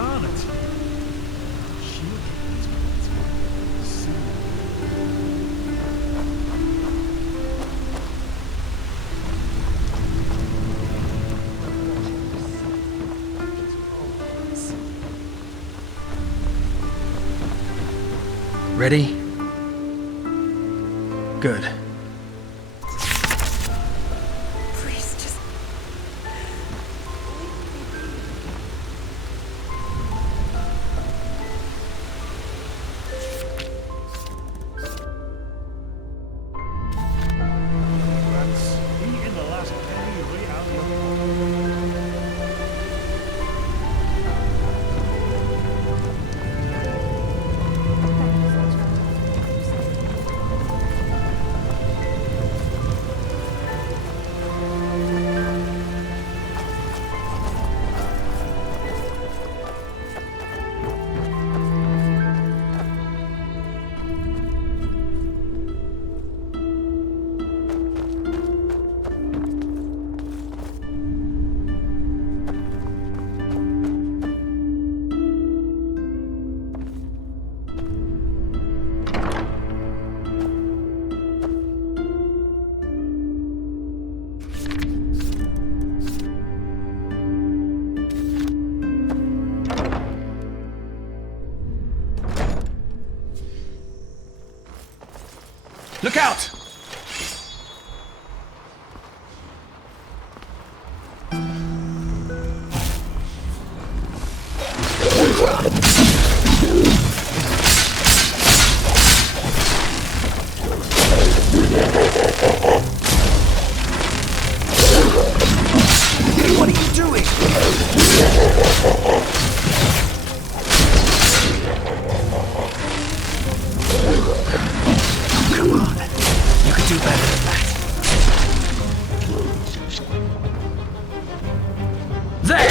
incarnate. Ready? Good. Please, just... That's eating the last penny right out of your Look out! What are you doing? Come on. You could do better than that. There!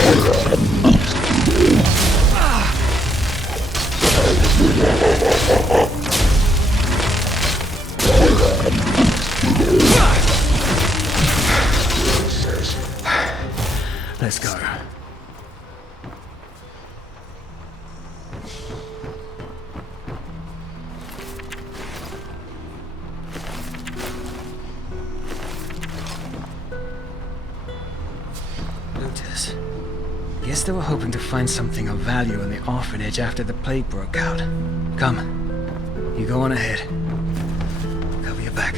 Let's go. Looters. Guess they were hoping to find something of value in the orphanage after the plague broke out. Come, you go on ahead. Cover your back.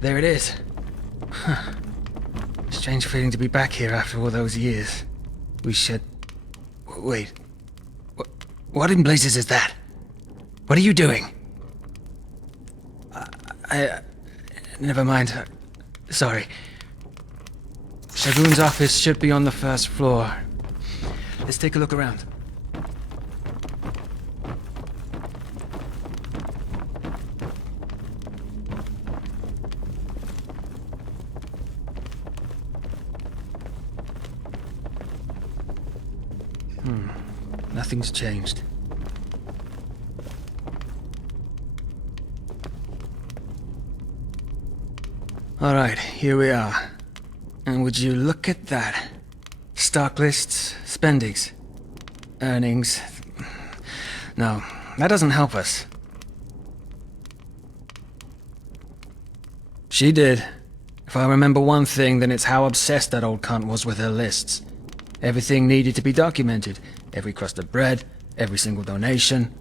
There it is. Huh. Strange feeling to be back here after all those years. We should... Wait. What in blazes is that? What are you doing? Never mind. Sorry. Shagun's office should be on the first floor. Let's take a look around. Nothing's changed. Alright, here we are. And would you look at that? Stock lists, spendings, earnings. No, that doesn't help us. She did. If I remember one thing, then it's how obsessed that old cunt was with her lists. Everything needed to be documented. Every crust of bread, every single donation.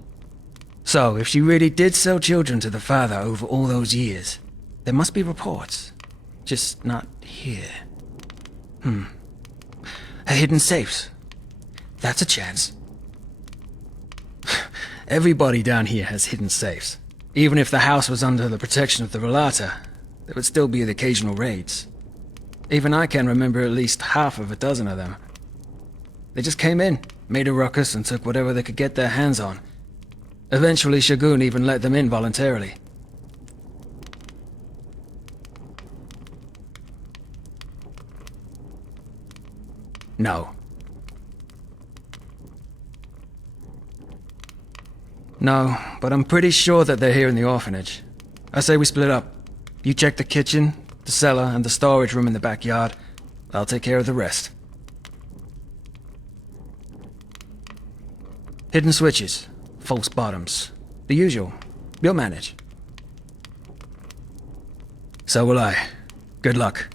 So, if she really did sell children to the father over all those years, there must be reports. Just not here. Hidden safes. That's a chance. Everybody down here has hidden safes. Even if the house was under the protection of the Relata, there would still be the occasional raids. Even I can remember at least half of a dozen of them. They just came in, made a ruckus, and took whatever they could get their hands on. Eventually, Shagun even let them in voluntarily. No. No, but I'm pretty sure that they're here in the orphanage. I say we split up. You check the kitchen, the cellar, and the storage room in the backyard. I'll take care of the rest. Hidden switches, false bottoms, the usual. You'll manage. So will I. Good luck.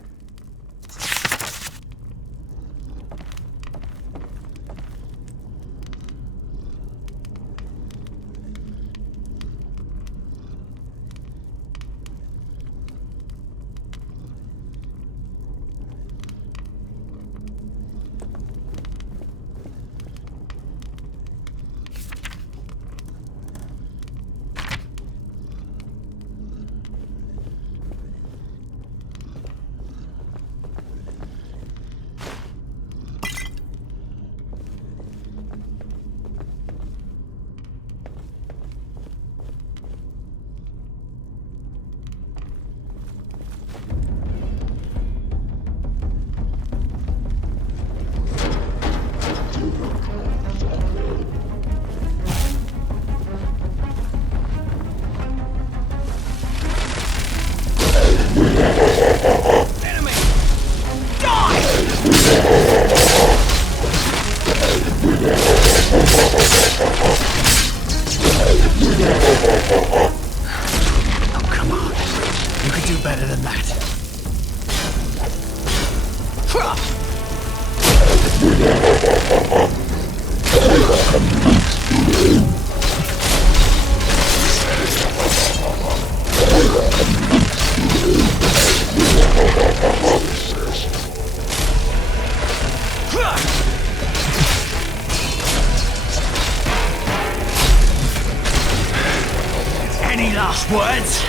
Any last words?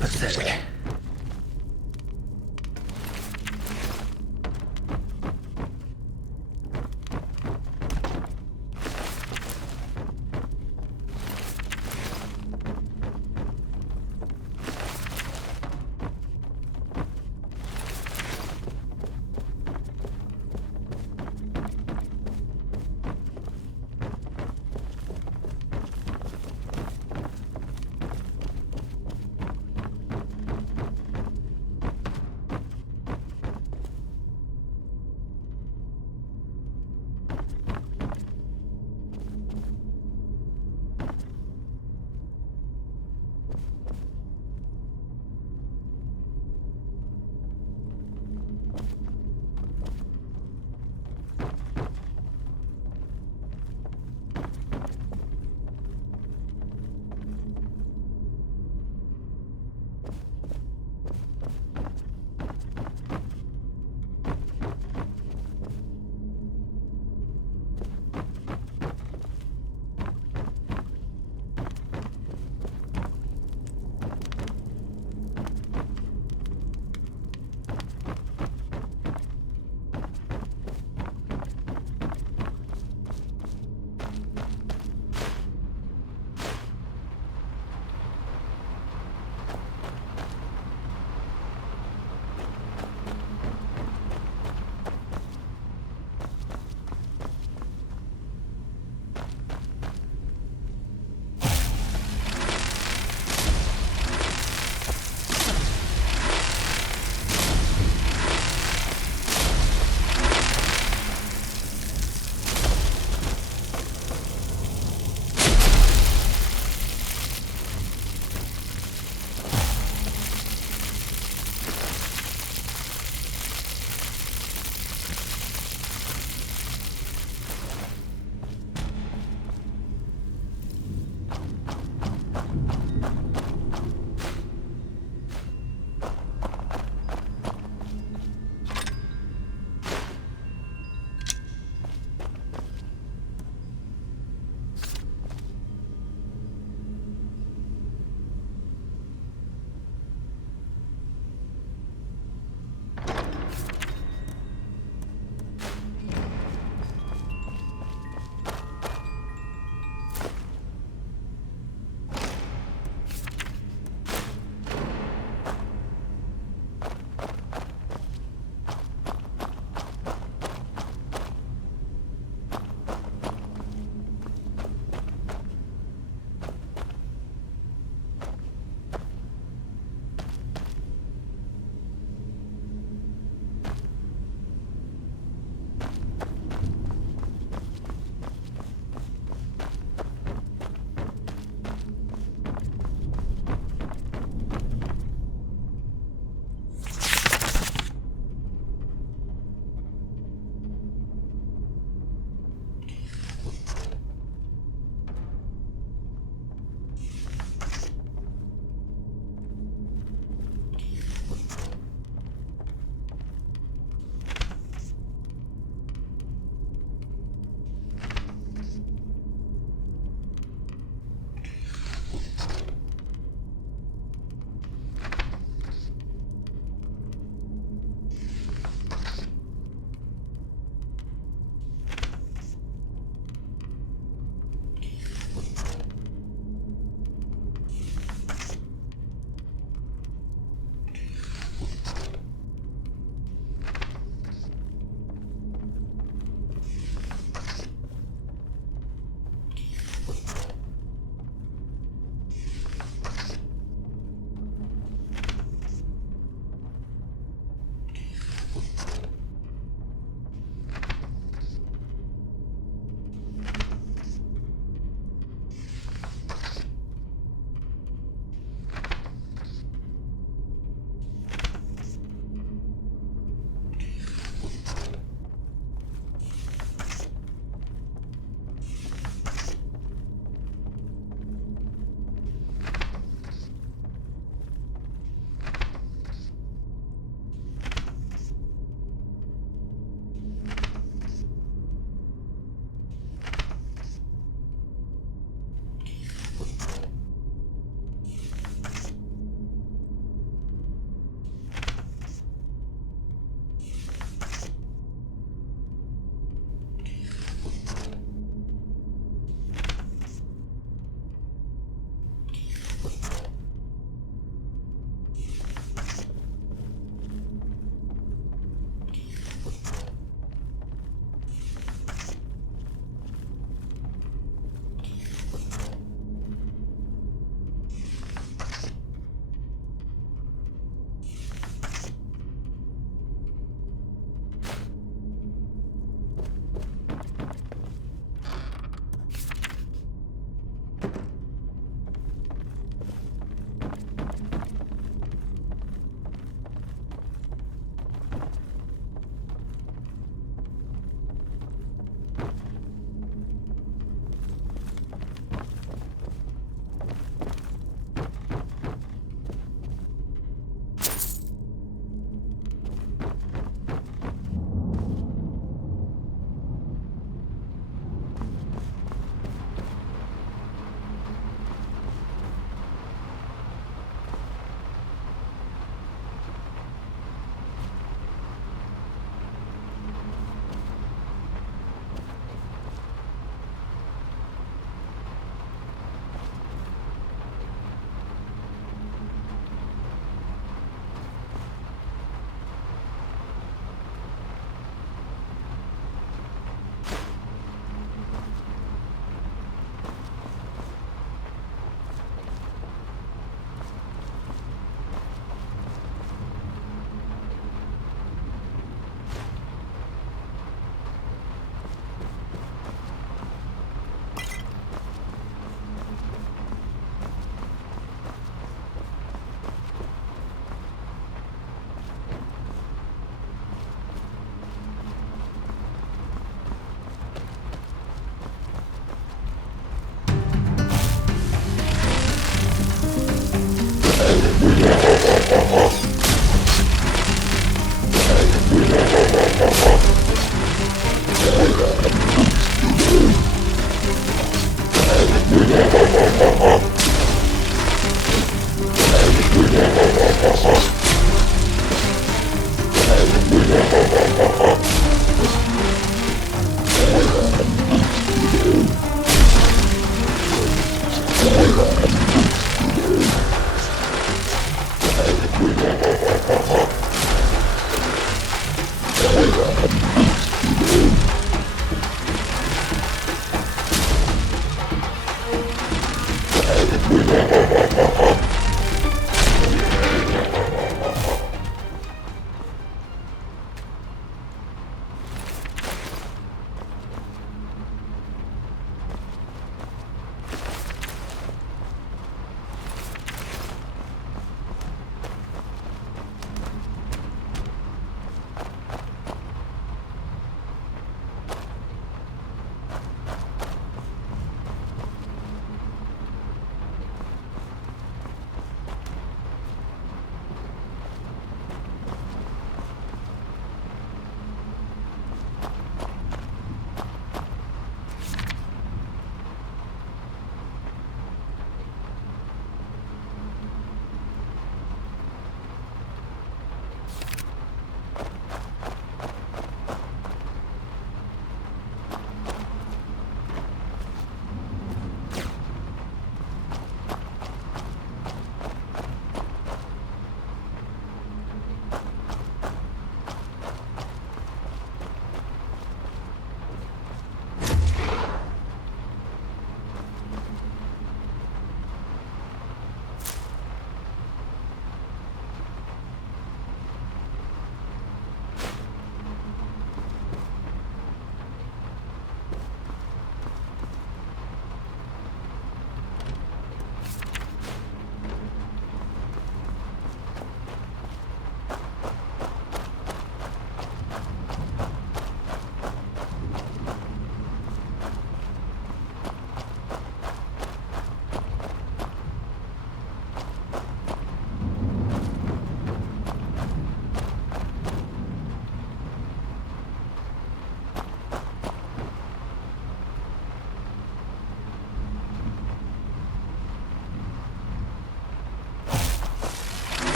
Pathetic.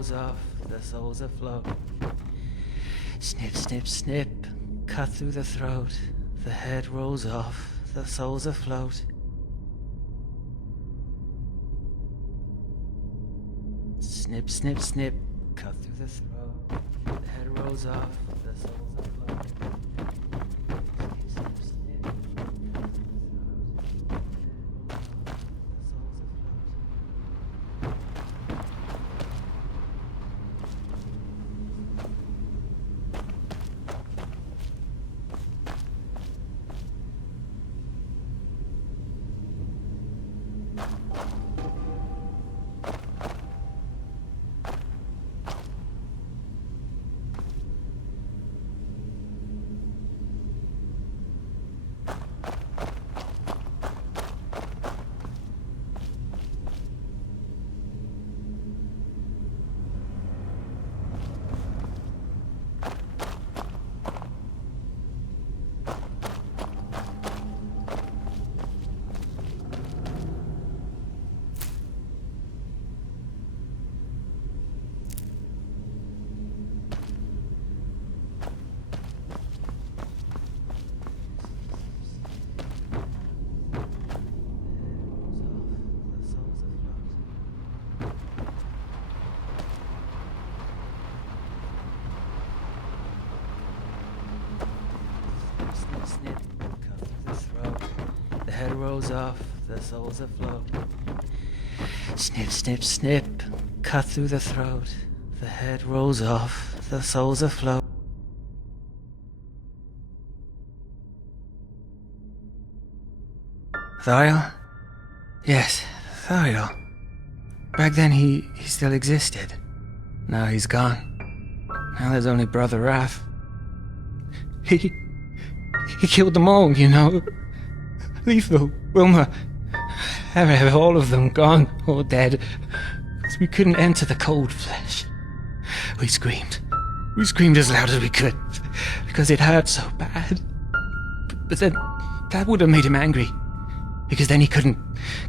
rolls off, the souls afloat. Snip, snip, snip, cut through the throat. The head rolls off, the soul's afloat. Snip, snip, snip, cut through the throat. The head rolls off, the soul's afloat. Snip, snip, snip, cut through the throat. Head rolls off, the soul's afloat. Snip, snip, snip, cut through the throat. The head rolls off, the soul's afloat. Thariel? Yes, Thariel. Back then he still existed. Now he's gone. Now there's only Brother Wrath. He killed them all, you know. Lethal, Wilma, have all of them gone or dead, because we couldn't enter the cold flesh. We screamed as loud as we could, because it hurt so bad. But then, that would have made him angry, because then he couldn't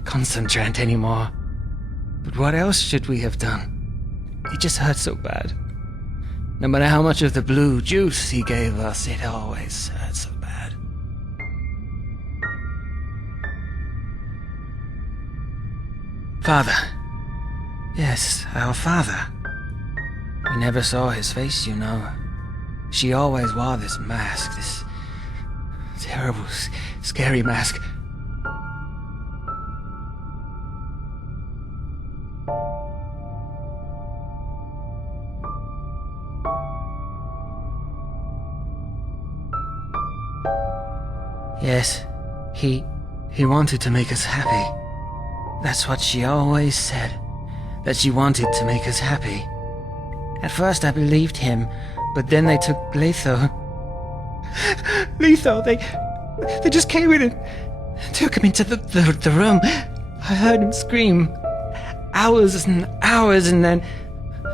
concentrate anymore. But what else should we have done? It just hurt so bad. No matter how much of the blue juice he gave us, it always hurt so bad. Father. Yes, our father. We never saw his face, you know. She always wore this mask, this terrible, scary mask. Yes, he wanted to make us happy. That's what she always said, that she wanted to make us happy. At first I believed him, but then they took Letho. Letho, they just came in and took him into the room. I heard him scream. Hours and hours, and then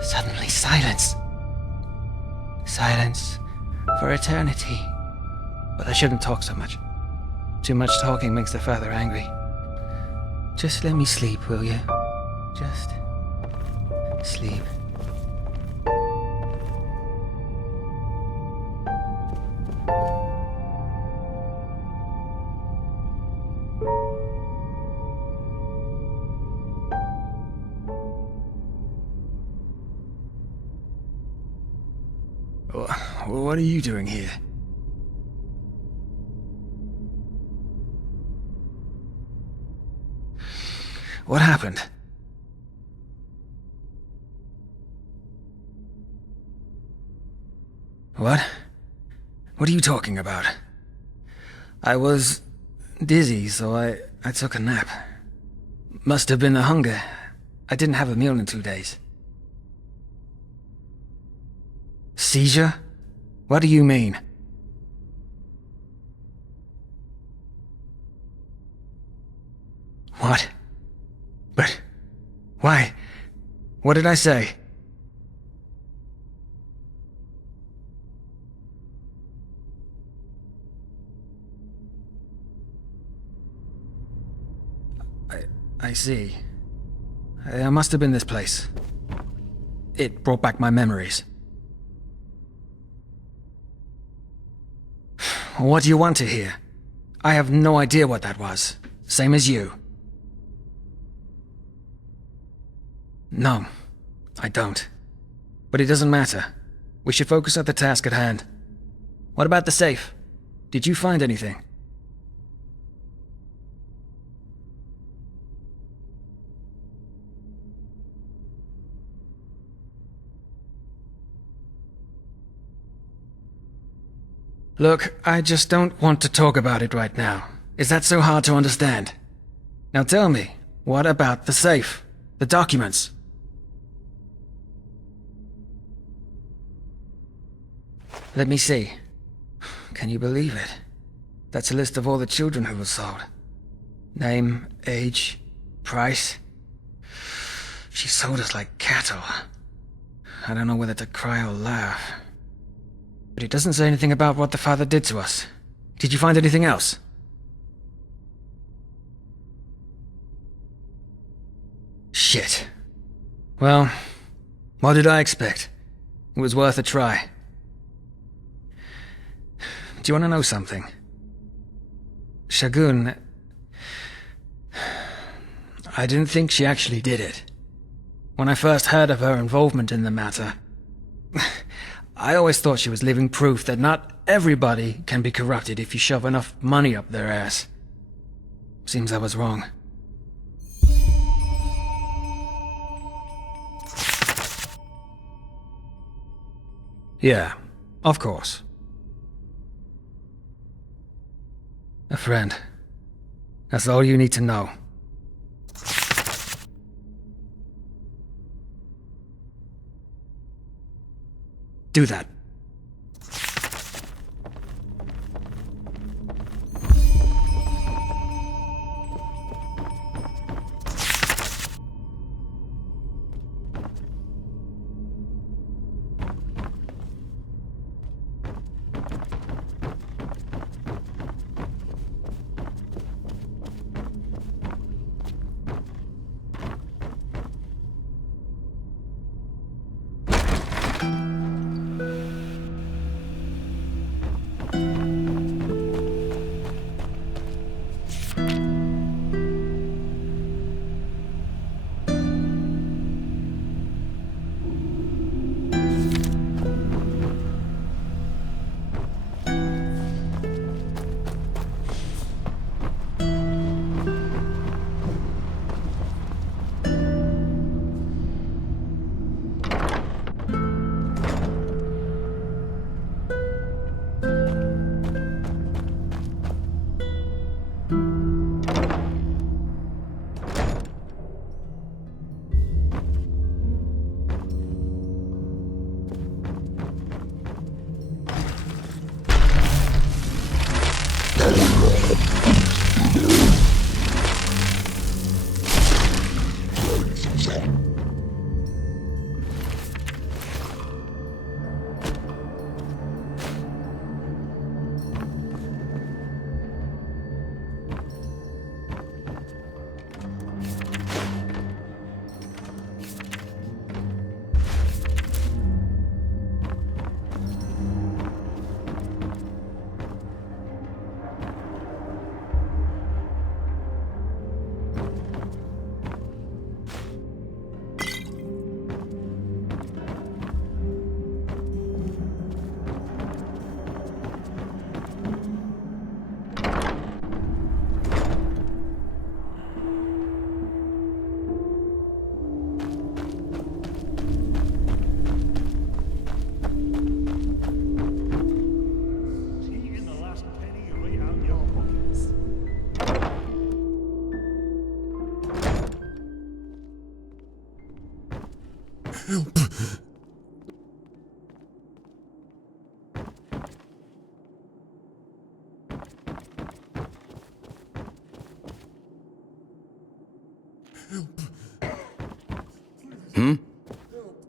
suddenly silence. Silence for eternity. But I shouldn't talk so much. Too much talking makes the father angry. Just let me sleep, will you? Just sleep. What are you doing here? What happened? What? What are you talking about? I was dizzy, so I took a nap. Must have been the hunger. I didn't have a meal in 2 days. Seizure? What do you mean? What? But why? What did I say? I see. I must have been this place. it brought back my memories. What do you want to hear? I have no idea what that was. Same as you. No, I don't. But it doesn't matter. We should focus on the task at hand. What about the safe? Did you find anything? Look, I just don't want to talk about it right now. Is that so hard to understand? Now tell me, what about the safe? The documents? Let me see. Can you believe it? That's a list of all the children who were sold. Name, age, price. She sold us like cattle. I don't know whether to cry or laugh. But it doesn't say anything about what the father did to us. Did you find anything else? Shit. Well, what did I expect? It was worth a try. Do you want to know something? Shagun... I didn't think she actually did it. When I first heard of her involvement in the matter, I always thought she was living proof that not everybody can be corrupted if you shove enough money up their ass. Seems I was wrong. Yeah, of course. A friend. That's all you need to know. Do that.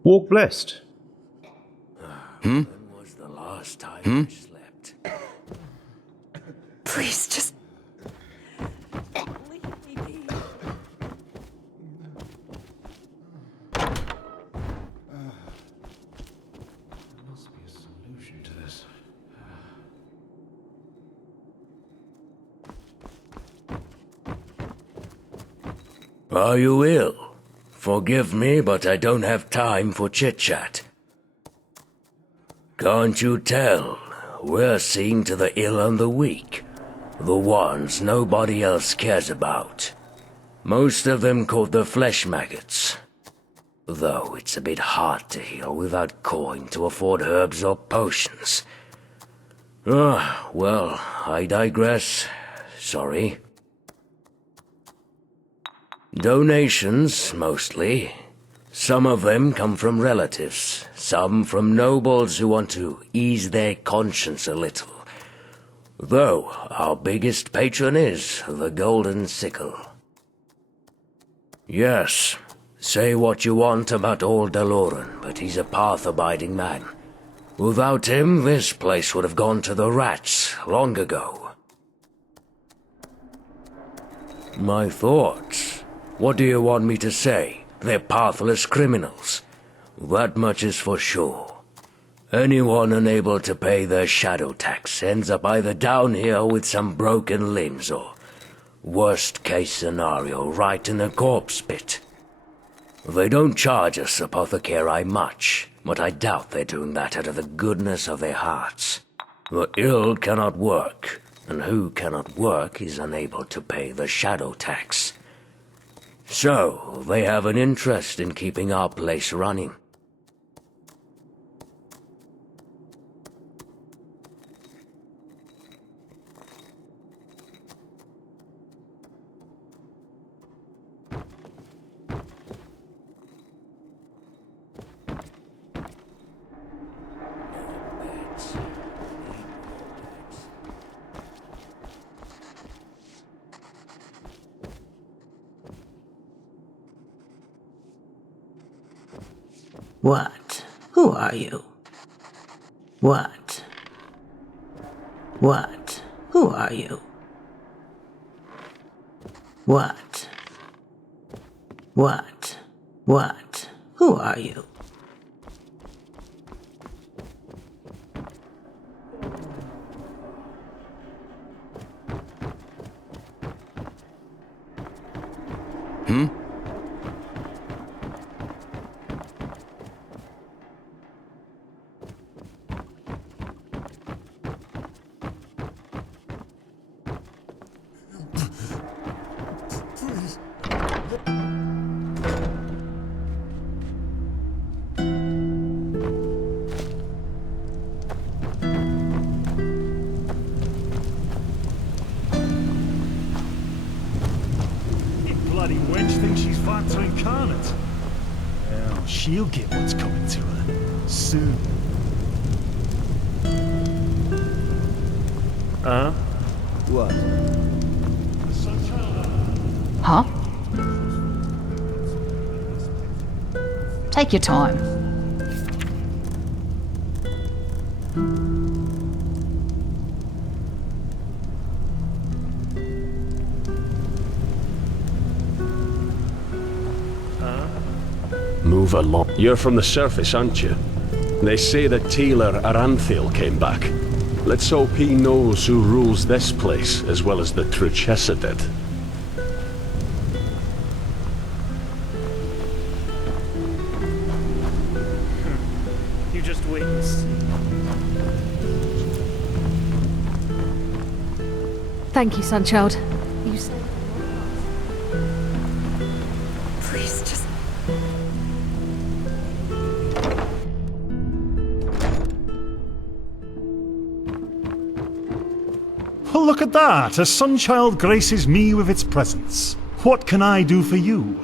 Walk blessed. When was the last time I slept? Please, just leave me be. Are you ill? Forgive me, but I don't have time for chit-chat. Can't you tell? We're seeing to the ill and the weak. The ones nobody else cares about. Most of them caught the flesh maggots. Though it's a bit hard to heal without coin to afford herbs or potions. Well, I digress. Sorry. Donations, mostly. Some of them come from relatives, some from nobles who want to ease their conscience a little. Though, our biggest patron is the Golden Sickle. Yes, say what you want about old Daloran, but he's a path-abiding man. Without him, this place would have gone to the rats long ago. My thoughts? What do you want me to say? They're pathless criminals. That much is for sure. Anyone unable to pay their shadow tax ends up either down here with some broken limbs or, worst case scenario, right in a corpse pit. They don't charge us apothecary much, but I doubt they're doing that out of the goodness of their hearts. The ill cannot work, and who cannot work is unable to pay the shadow tax. So, they have an interest in keeping our place running. What? Who are you? What? What? Who are you? What? What? What? Who are you? Bloody wench thinks she's Vata incarnate. Well, she'll get what's coming to her. Soon. What? Huh? Take your time. Move along. You're from the surface, aren't you? They say that Taylor Aranthil came back. Let's hope he knows who rules this place as well as the Truchessa did. You just wait and see. Thank you, Sunchild. You saved Please, just... Well, look at that! A Sunchild graces me with its presence. What can I do for you?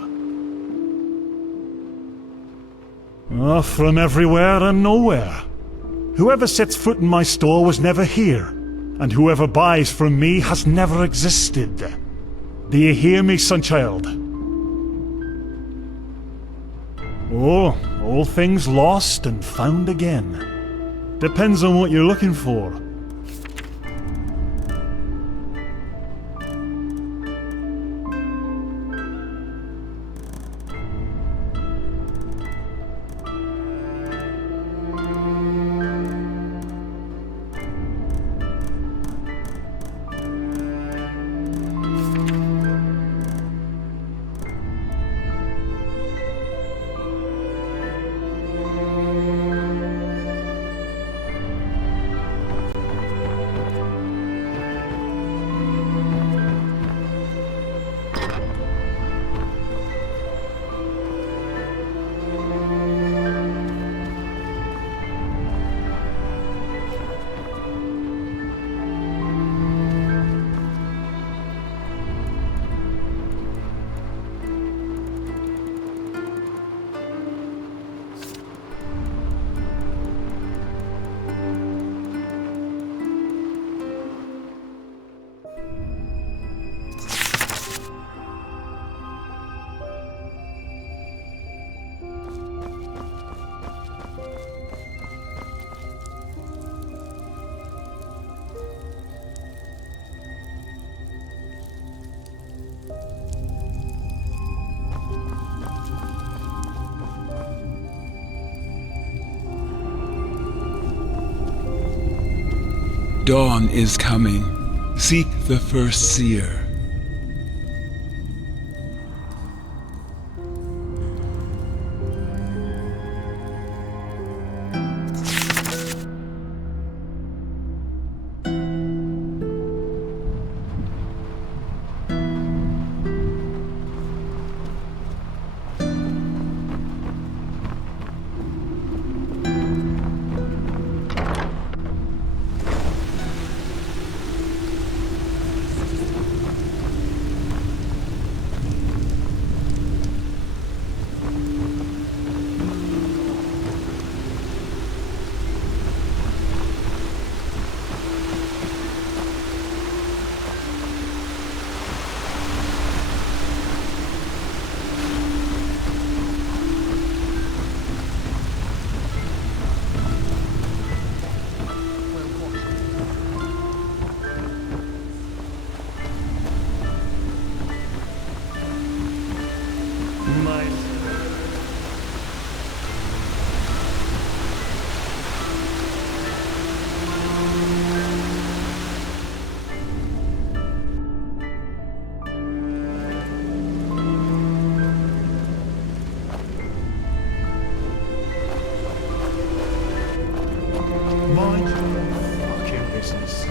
Oh, from everywhere and nowhere. Whoever sets foot in my store was never here, and whoever buys from me has never existed. Do you hear me, Sunchild? Oh, all things lost and found again. Depends on what you're looking for. Dawn is coming. Seek the first seer. Mind your fucking business.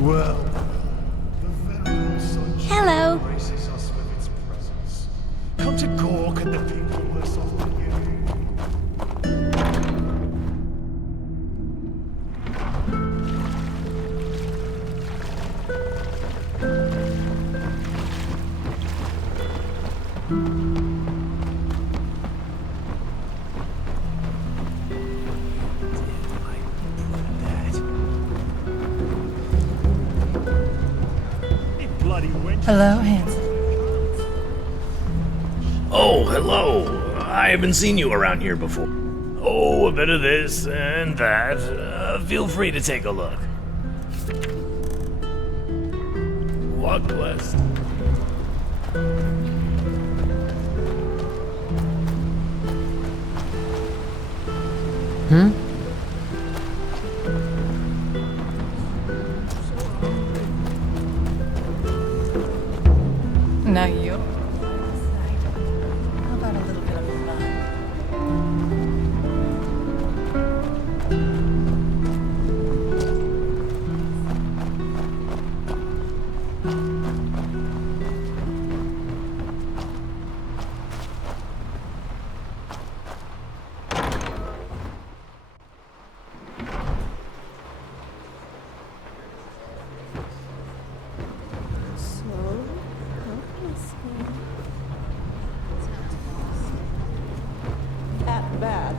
Well, the venerable sunshine Hello. graces us with its presence. Come to Cork and the people will soften you. You bloody wench. Hello, handsome. Oh, hello. I haven't seen you around here before. Oh, a bit of this and that. Feel free to take a look. Walk west. Now you're how about a little bit of fun? That bad.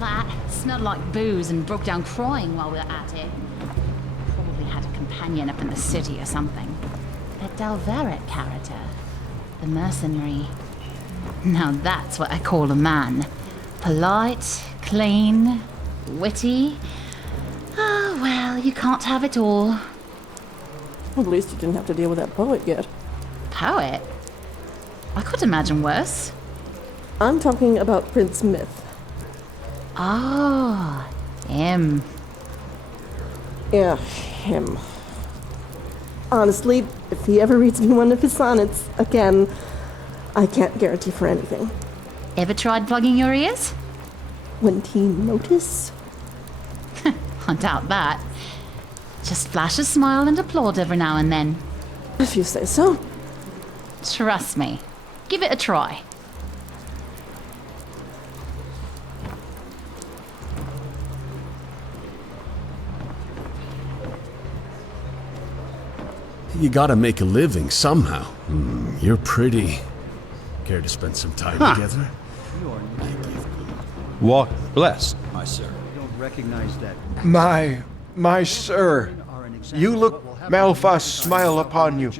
That smelled like booze and broke down crying while we were at it. Probably had a companion up in the city or something. A Dalveric character. The mercenary. Now that's what I call a man. Polite, clean, witty. Oh, well, you can't have it all. At least you didn't have to deal with that poet yet. Poet? I could imagine worse. I'm talking about Prince Myth. Oh, him. Yeah, him. Honestly, if he ever reads me one of his sonnets again, I can't guarantee for anything. Ever tried plugging your ears? Wouldn't he notice? I doubt that. Just flash a smile and applaud every now and then. If you say so. Trust me. Give it a try. You gotta make a living somehow. You're pretty. Care to spend some time together? Walk blessed. My sir. I don't recognize that. My sir. You look Malphas smile upon you.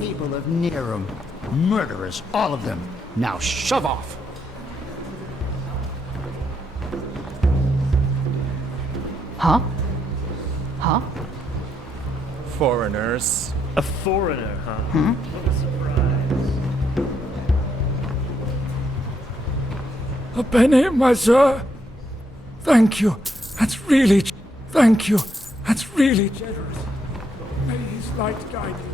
People of Nerum. Murderers, all of them. Now shove off. Huh? Huh? Foreigners. A foreigner, huh? Hmm? What a surprise. A penny, my sir. Thank you. That's really... Thank you. That's really generous. May his light guide you.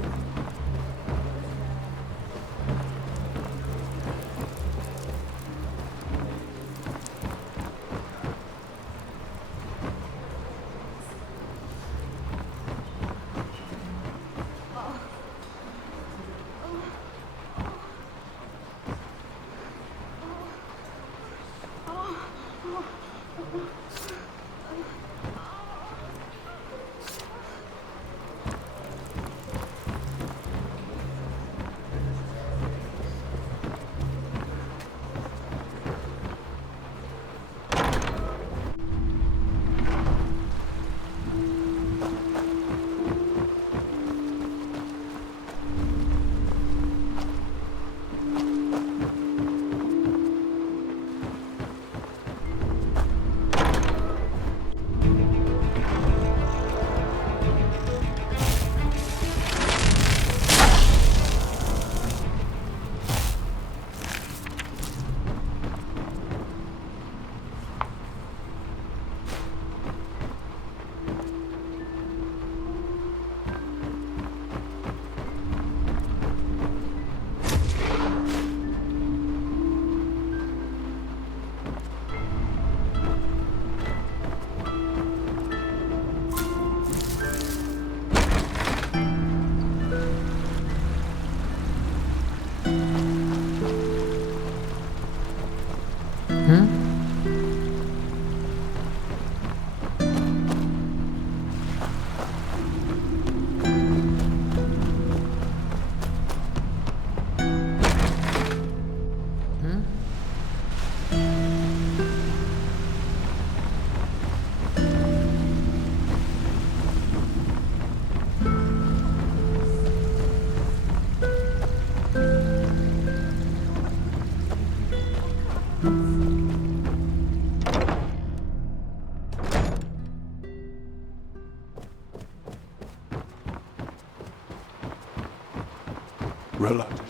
Relax.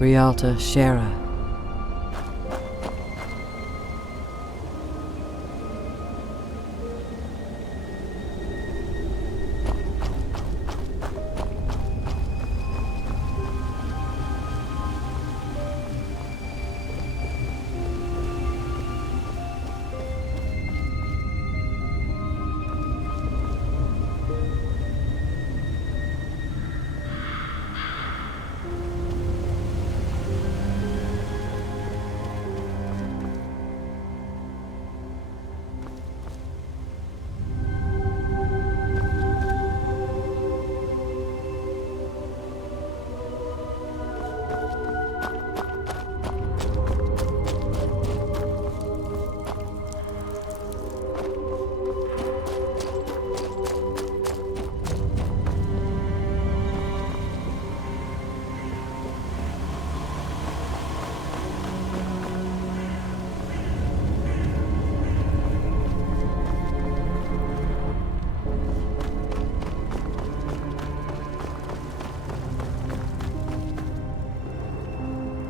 Rialta Shara.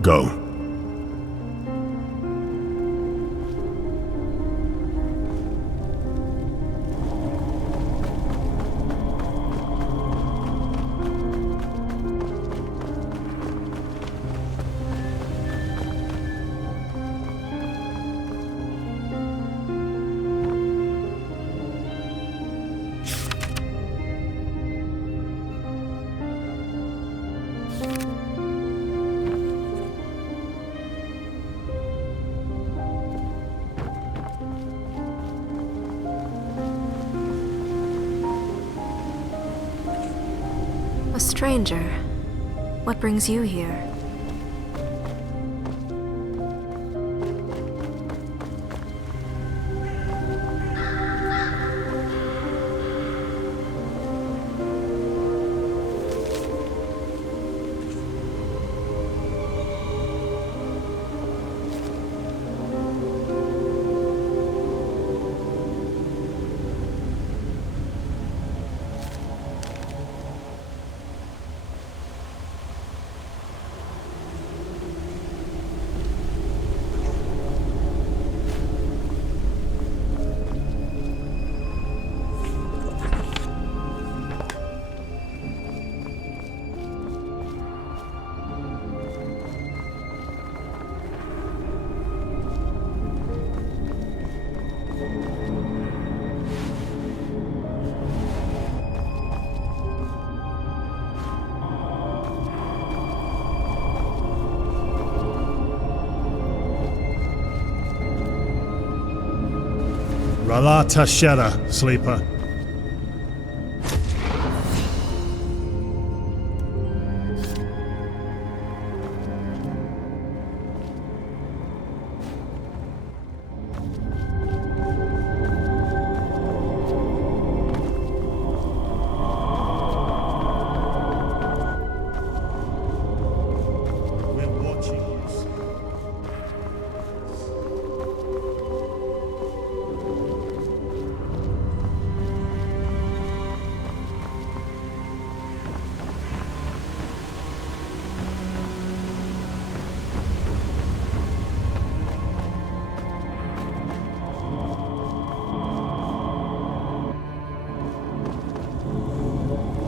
Go. stranger. What brings you here? Ralata Shera, sleeper.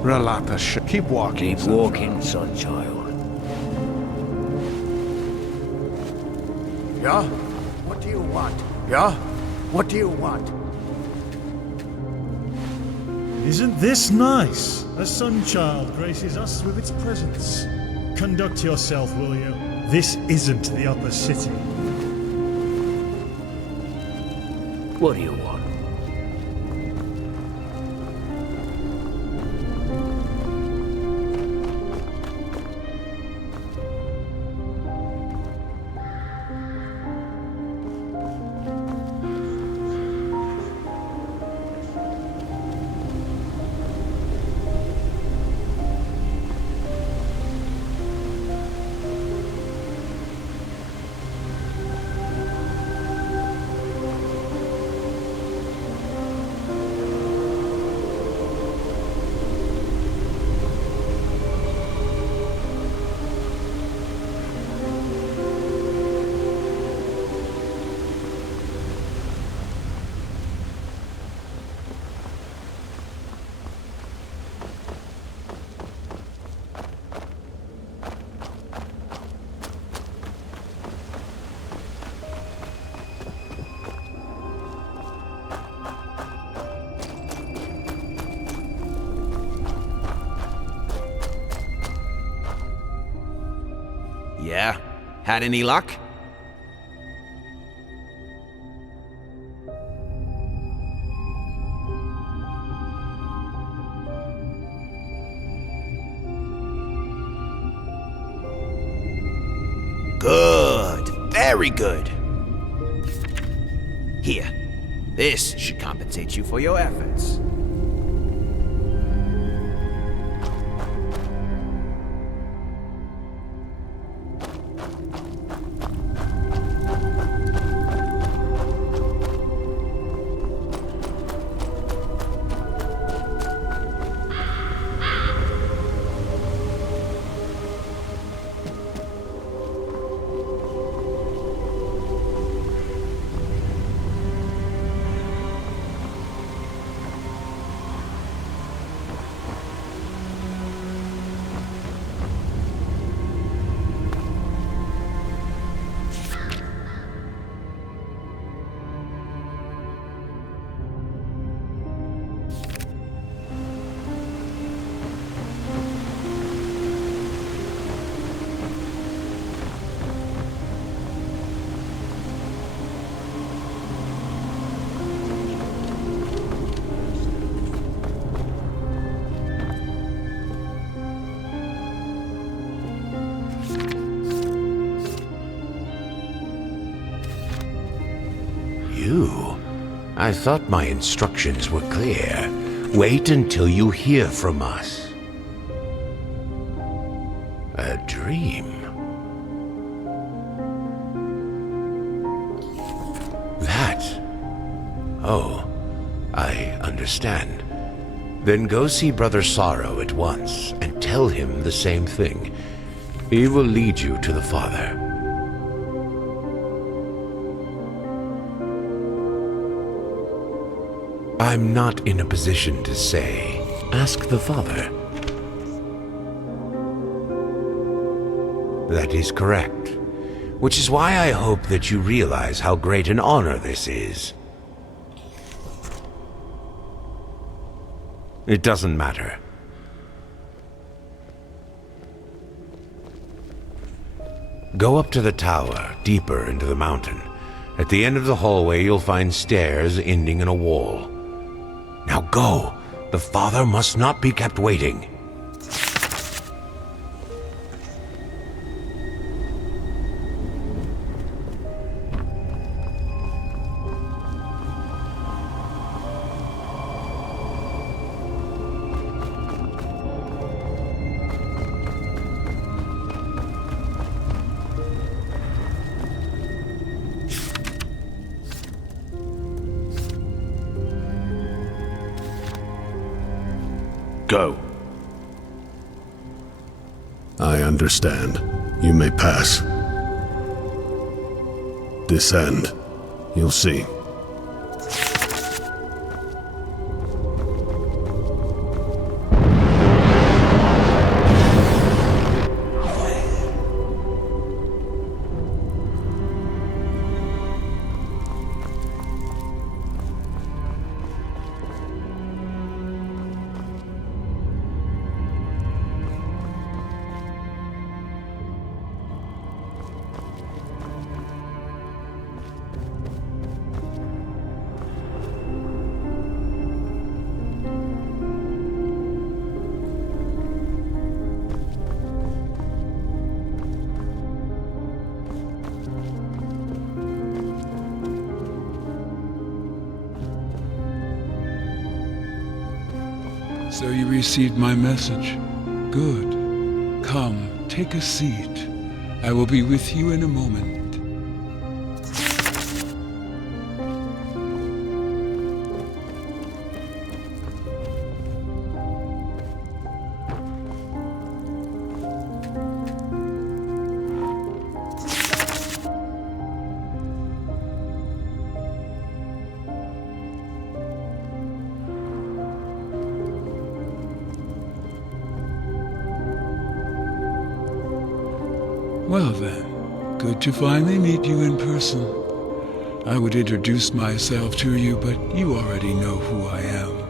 Relata, keep walking. Keep walking, son child. Yeah? What do you want? Yeah? What do you want? Isn't this nice? A sun-child graces us with its presence. Conduct yourself, will you? This isn't the upper city. What do you want? Yeah? Had any luck? Good. Very good. Here. This should compensate you for your efforts. do? I thought my instructions were clear. Wait until you hear from us. A dream? That? Oh, I understand. Then go see Brother Sorrow at once and tell him the same thing. He will lead you to the Father. I'm not in a position to say. Ask the Father. That is correct. Which is why I hope that you realize how great an honor this is. It doesn't matter. Go up to the tower, deeper into the mountain. At the end of the hallway, you'll find stairs ending in a wall. Now go! The Father must not be kept waiting. Go. I understand. You may pass. Descend. You'll see. So you received my message. Good. Come, take a seat. I will be with you in a moment. Well then, good to finally meet you in person. I would introduce myself to you, but you already know who I am.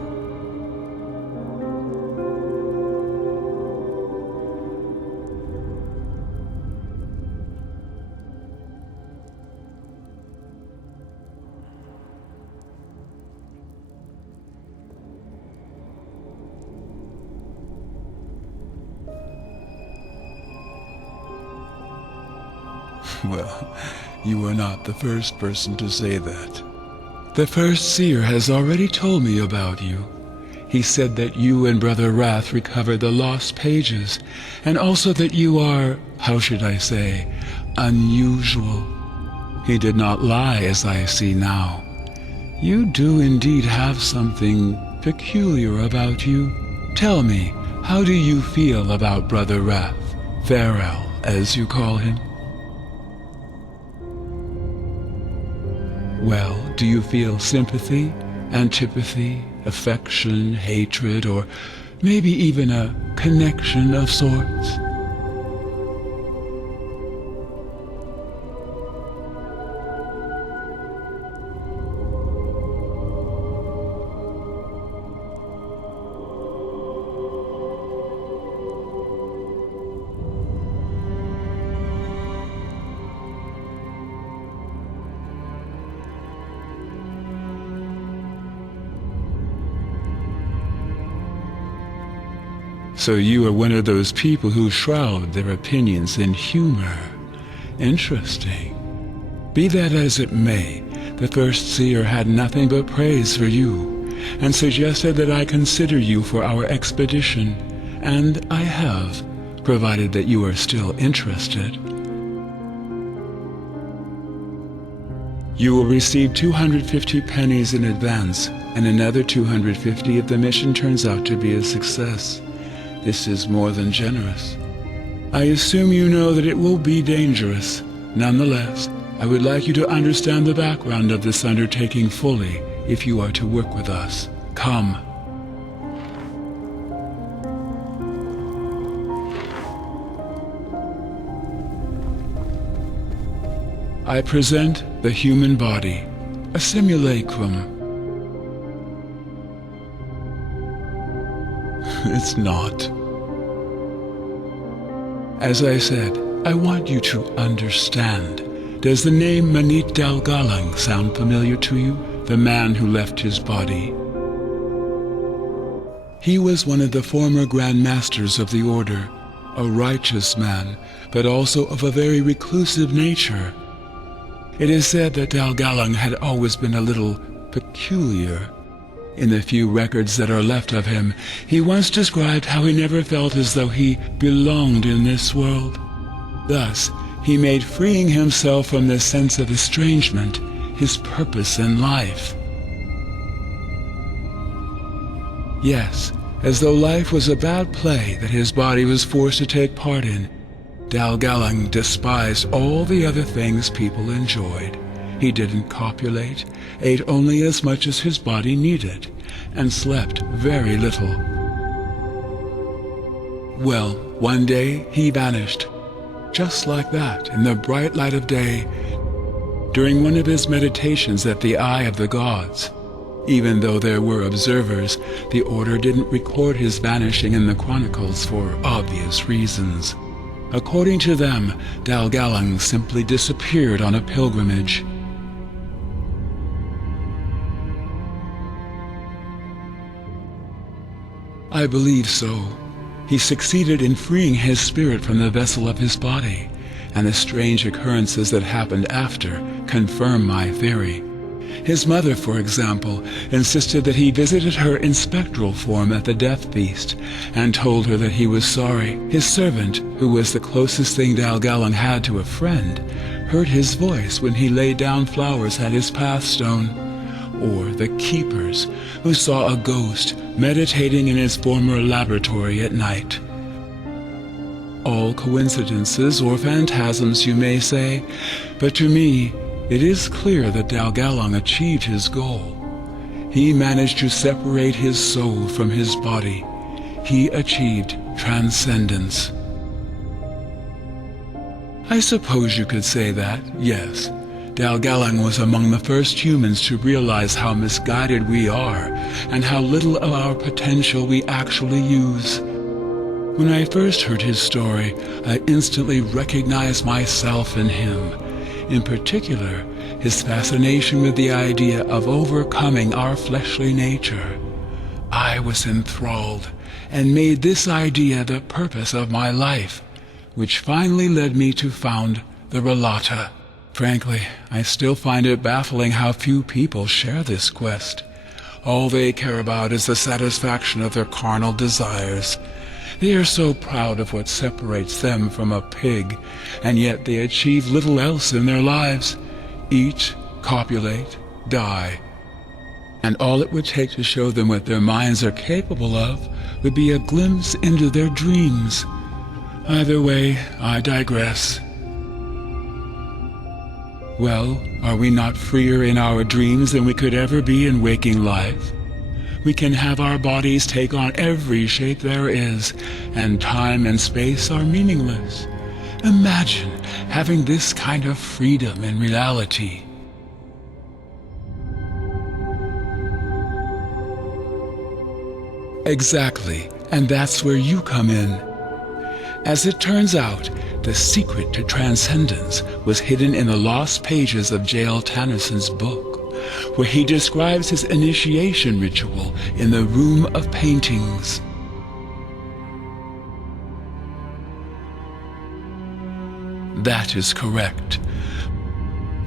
Well, you are not the first person to say that. The first seer has already told me about you. He said that you and Brother Wrath recovered the lost pages, and also that you are, how should I say, unusual. He did not lie, as I see now. You do indeed have something peculiar about you. Tell me, how do you feel about Brother Wrath, Farrell, as you call him? Well, do you feel sympathy, antipathy, affection, hatred, or maybe even a connection of sorts? So you are one of those people who shroud their opinions in humor. Interesting. Be that as it may, the first seer had nothing but praise for you, and suggested that I consider you for our expedition, and I have, provided that you are still interested. You will receive 250 pennies in advance, and another 250 if the mission turns out to be a success. This is more than generous. I assume you know that it will be dangerous. Nonetheless, I would like you to understand the background of this undertaking fully if you are to work with us. Come. I present the human body, a simulacrum. It's not. As I said, I want you to understand. Does the name Manit Dalgalang sound familiar to you? The man who left his body. He was one of the former Grand Masters of the Order, a righteous man, but also of a very reclusive nature. It is said that Dalgalang had always been a little peculiar. In the few records that are left of him, he once described how he never felt as though he belonged in this world. Thus, he made freeing himself from this sense of estrangement his purpose in life. Yes, as though life was a bad play that his body was forced to take part in, Dalgalang despised all the other things people enjoyed. He didn't copulate, ate only as much as his body needed, and slept very little. Well, one day he vanished, just like that, in the bright light of day, during one of his meditations at the Eye of the Gods. Even though there were observers, the Order didn't record his vanishing in the chronicles for obvious reasons. According to them, Dalgalang simply disappeared on a pilgrimage. I believe so. He succeeded in freeing his spirit from the vessel of his body, and the strange occurrences that happened after confirm my theory. His mother, for example, insisted that he visited her in spectral form at the death feast, and told her that he was sorry. His servant, who was the closest thing Dalgalang had to a friend, heard his voice when he laid down flowers at his pathstone. Or the keepers, who saw a ghost meditating in his former laboratory at night. All coincidences or phantasms, you may say, but to me, it is clear that Dalgalang achieved his goal. He managed to separate his soul from his body. He achieved transcendence. I suppose you could say that, yes. Dalgalang was among the first humans to realize how misguided we are and how little of our potential we actually use. When I first heard his story, I instantly recognized myself in him. In particular, his fascination with the idea of overcoming our fleshly nature. I was enthralled and made this idea the purpose of my life, which finally led me to found the Relata. Frankly, I still find it baffling how few people share this quest. All they care about is the satisfaction of their carnal desires. They are so proud of what separates them from a pig, and yet they achieve little else in their lives. Eat, copulate, die. And all it would take to show them what their minds are capable of would be a glimpse into their dreams. Either way, I digress. Well, are we not freer in our dreams than we could ever be in waking life? We can have our bodies take on every shape there is, and time and space are meaningless. Imagine having this kind of freedom in reality. Exactly, and that's where you come in. As it turns out, the secret to transcendence was hidden in the lost pages of J.L. Tannyson's book, where he describes his initiation ritual in the Room of Paintings. That is correct.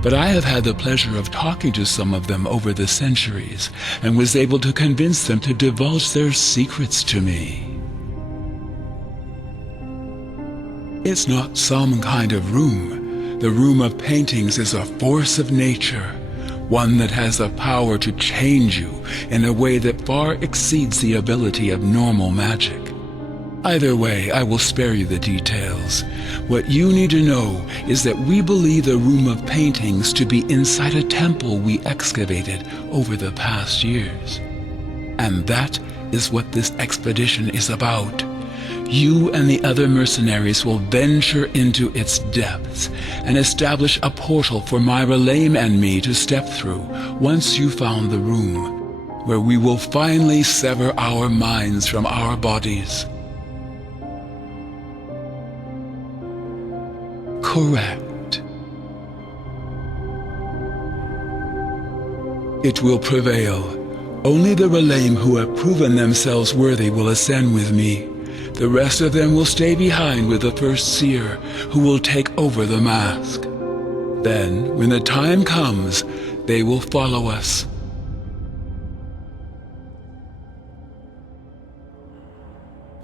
but I have had the pleasure of talking to some of them over the centuries and was able to convince them to divulge their secrets to me. It's not some kind of room. The room of paintings is a force of nature, one that has the power to change you in a way that far exceeds the ability of normal magic. Either way, I will spare you the details. What you need to know is that we believe the room of paintings to be inside a temple we excavated over the past years. And that is what this expedition is about. You and the other mercenaries will venture into its depths and establish a portal for Myra Lame and me to step through once you found the room, where we will finally sever our minds from our bodies. Correct. It will prevail. Only the Relame who have proven themselves worthy will ascend with me. The rest of them will stay behind with the first seer, who will take over the mask. Then, when the time comes, they will follow us.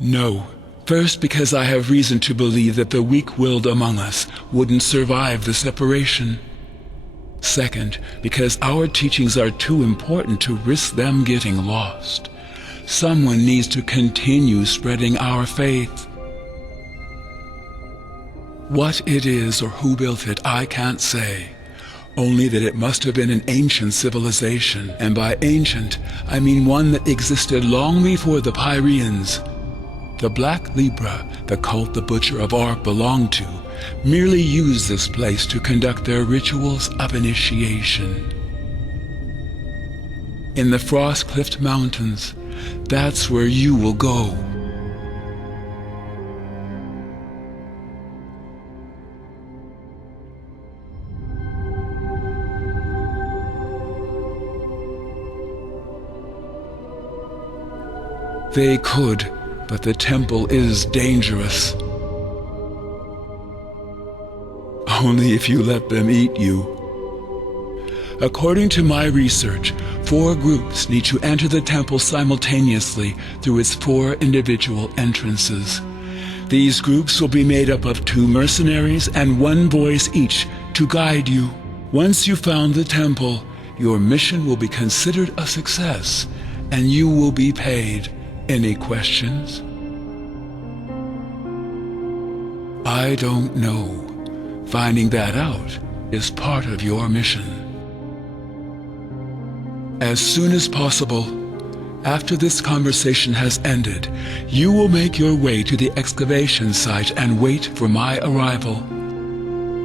No. First, because I have reason to believe that the weak-willed among us wouldn't survive the separation. Second, because our teachings are too important to risk them getting lost. Someone needs to continue spreading our faith. What it is or who built it, I can't say. Only that it must have been an ancient civilization, and by ancient, I mean one that existed long before the Pyreans. The Black Libra, the cult the Butcher of Ark belonged to, merely used this place to conduct their rituals of initiation. In the Frost-Cliffed Mountains, that's where you will go. They could, but the temple is dangerous. Only if you let them eat you. According to my research, 4 groups need to enter the temple simultaneously through its 4 individual entrances. These groups will be made up of 2 mercenaries and 1 voice each to guide you. Once you found the temple, your mission will be considered a success, and you will be paid. Any questions? I don't know. Finding that out is part of your mission. As soon as possible, after this conversation has ended, you will make your way to the excavation site and wait for my arrival.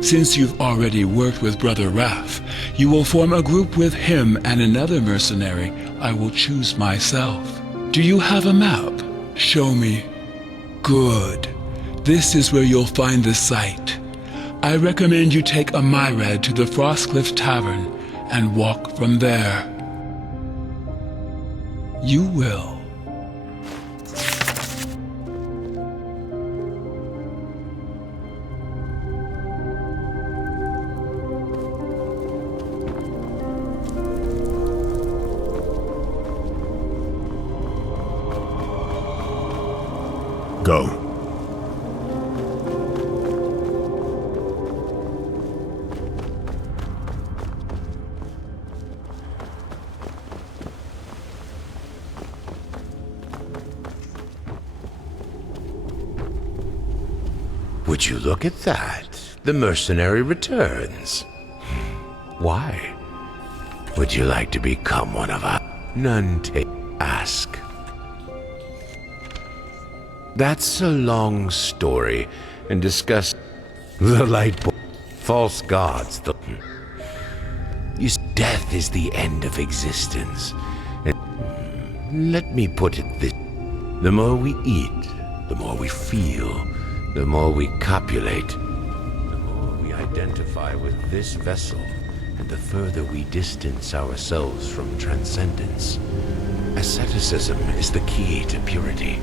Since you've already worked with Brother Raph, you will form a group with him and another mercenary I will choose myself. Do you have a map? Show me. Good. This is where you'll find the site. I recommend you take a Myrad to the Frostcliff Tavern and walk from there. You will. Go. Would you look at that? The mercenary returns. Why? Would you like to become one of us? None take ask. That's a long story, and discuss the light false gods. You see, death is the end of existence. And let me put it this: the more we eat, the more we feel, the more we copulate, the more we identify with this vessel, and the further we distance ourselves from transcendence. Asceticism is the key to purity.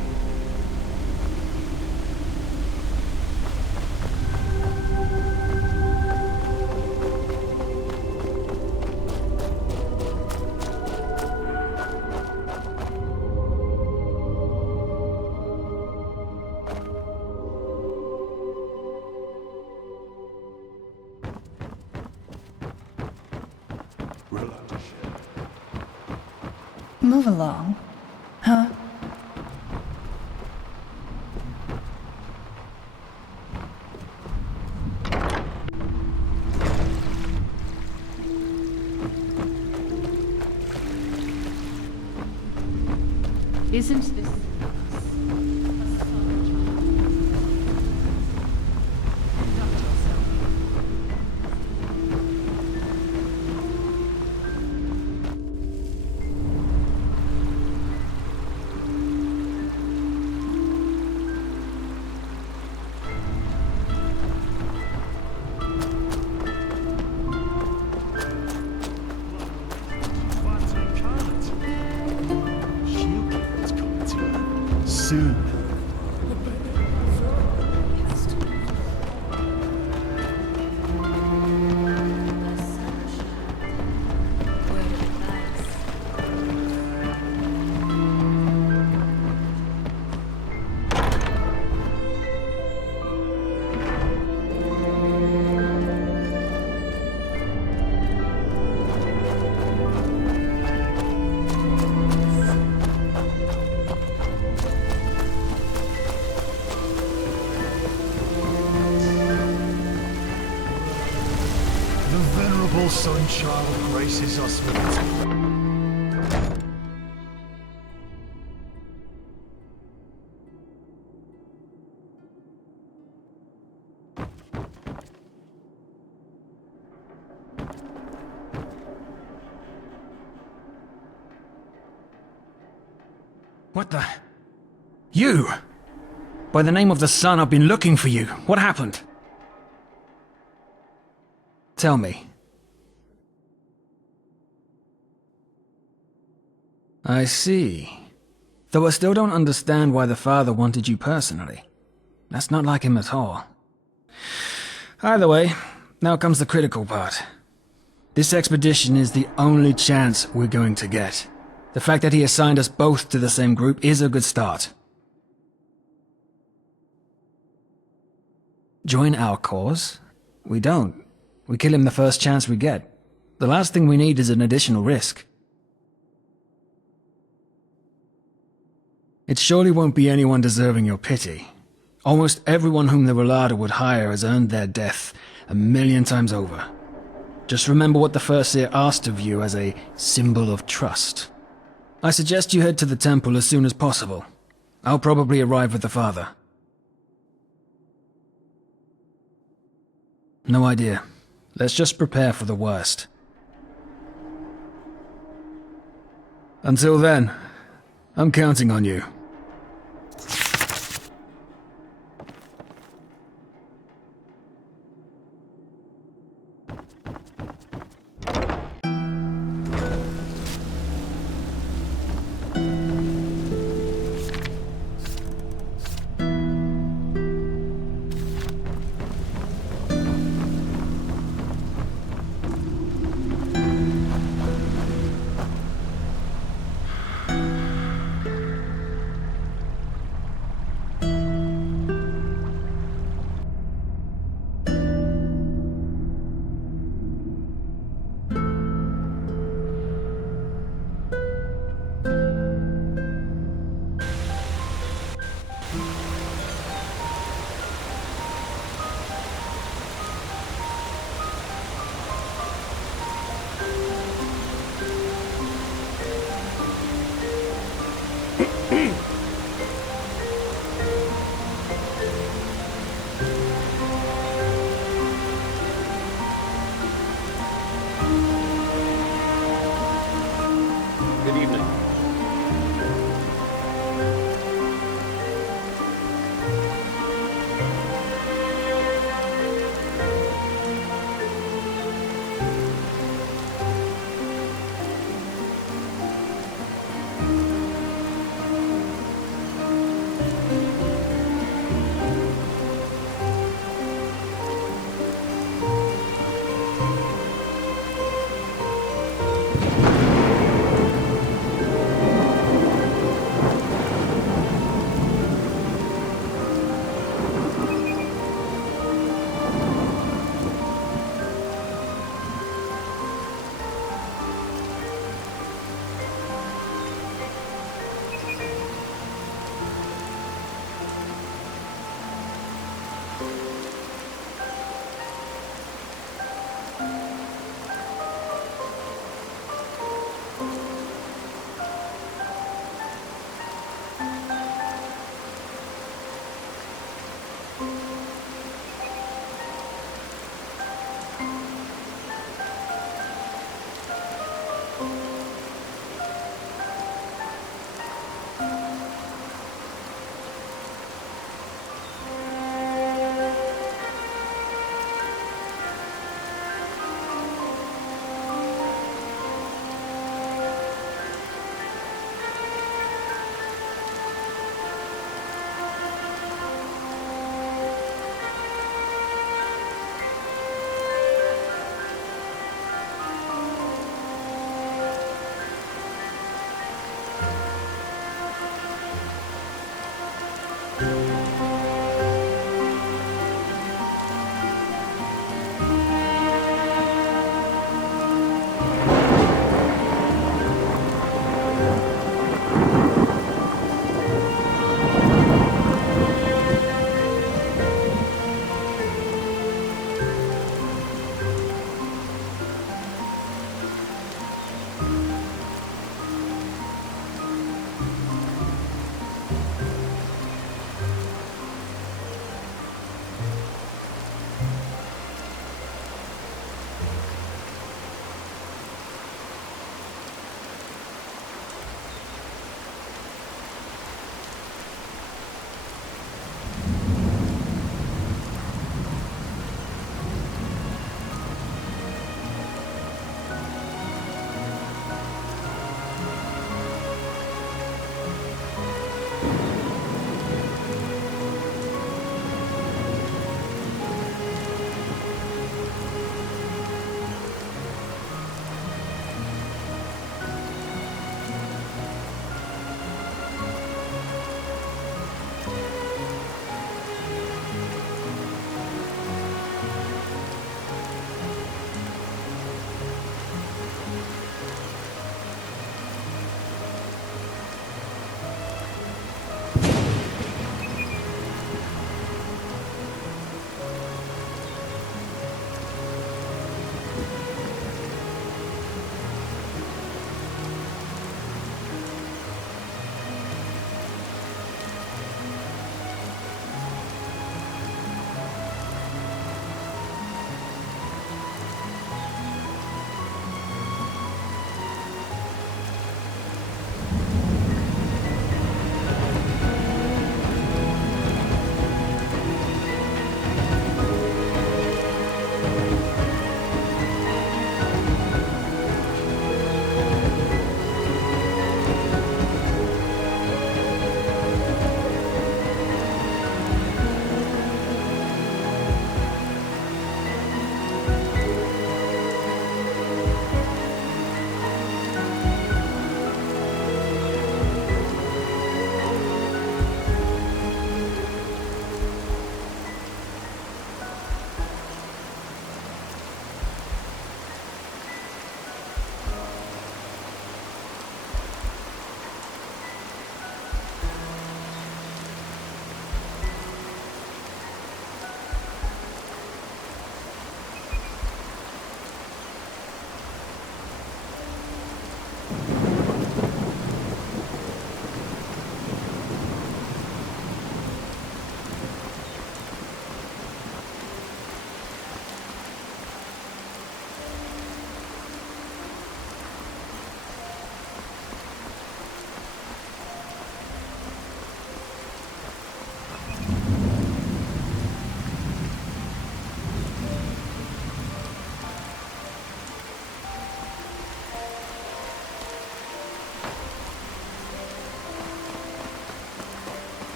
Move along. Huh? Isn't this... Soon. Sun Child graces us with its... What the... You! By the name of the sun, I've been looking for you. What happened? Tell me. I see. Though I still don't understand why the father wanted you personally. That's not like him at all. Either way, now comes the critical part. This expedition is the only chance we're going to get. The fact that he assigned us both to the same group is a good start. Join our cause? We don't. We kill him the first chance we get. The last thing we need is an additional risk. It surely won't be anyone deserving your pity. Almost everyone whom the Relada would hire has earned their death 1,000,000 times over. Just remember what the First Seer asked of you as a symbol of trust. I suggest you head to the temple as soon as possible. I'll probably arrive with the father. No idea. Let's just prepare for the worst. Until then, I'm counting on you. Good evening.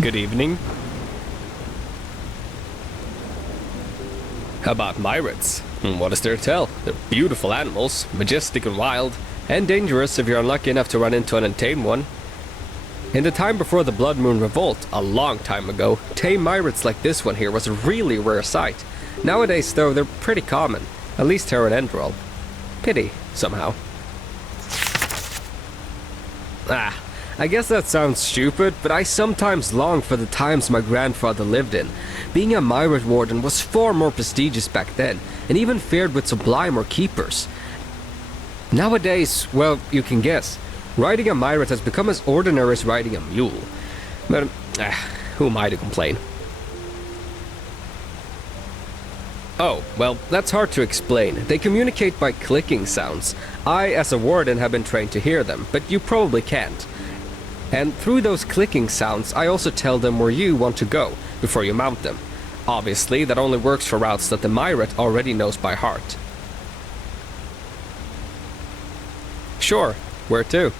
Good evening. How about myrids? What is there to tell? They're beautiful animals, majestic and wild, and dangerous if you're unlucky enough to run into an untamed one. In the time before the Blood Moon Revolt, a long time ago, tame myrids like this one here was a really rare sight. Nowadays, though, they're pretty common, at least here in Enderal. Pity, somehow. I guess that sounds stupid, but I sometimes long for the times my grandfather lived in. Being a myrid warden was far more prestigious back then, and even feared with sublime or keepers. Nowadays, well, you can guess. Riding a myrid has become as ordinary as riding a mule. But, who am I to complain? Oh, well, that's hard to explain. They communicate by clicking sounds. I, as a warden, have been trained to hear them, but you probably can't. And through those clicking sounds, I also tell them where you want to go before you mount them. Obviously, that only works for routes that the myrid already knows by heart. Sure, where to?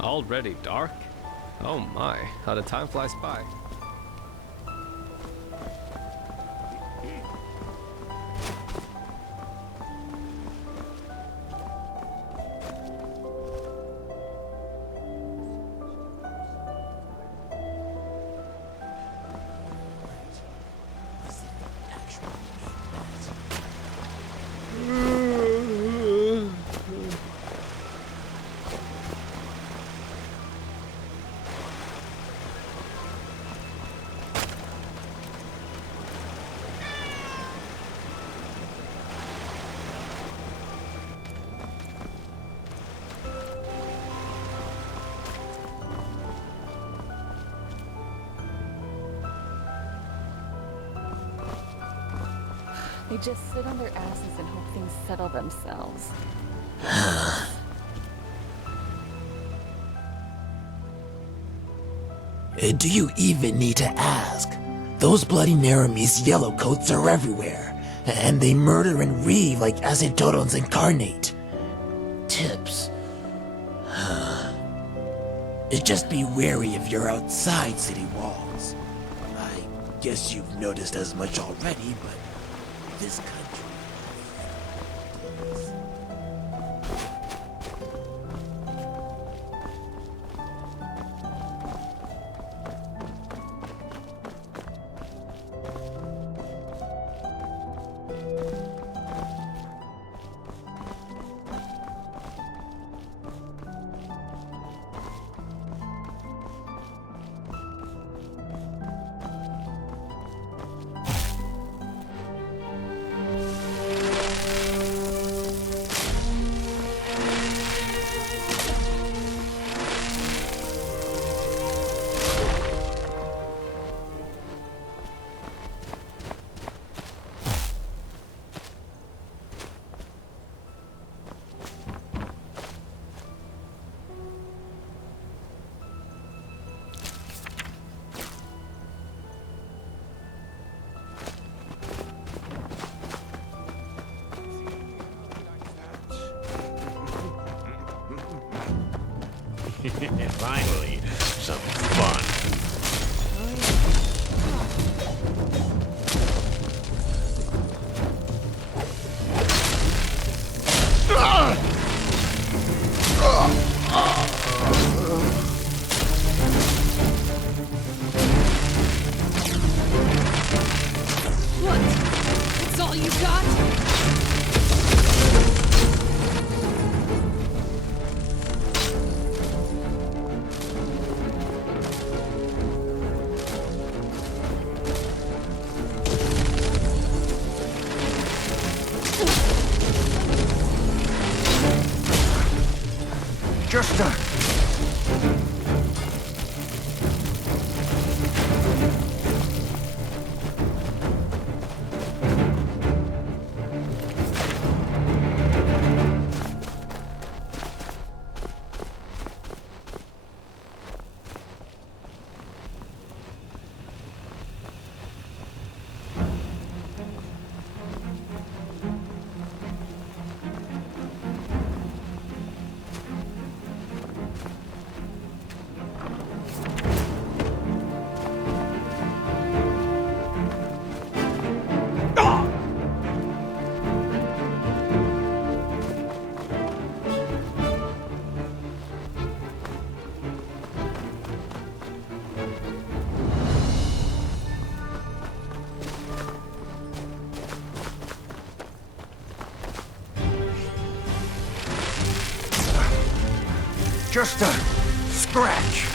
Already dark? Oh my, how the time flies by. They just sit on their asses and hope things settle themselves. Do you even need to ask? Those bloody Naramis yellowcoats are everywhere, and they murder and reave like Acetodons incarnate. Tips. Just be wary if you're outside city walls. I guess you've noticed as much already, but this country... Finally, some fun. What? That's all you got? just a scratch.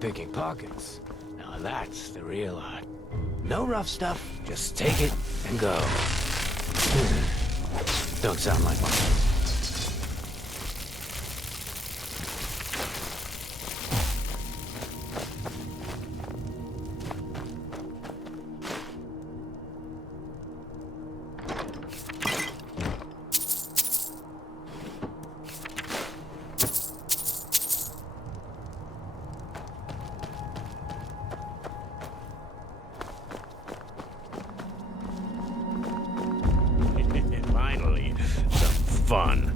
Picking pockets. Now that's the real art. No rough stuff, just take it and go. Don't sound like one. Finally, some fun.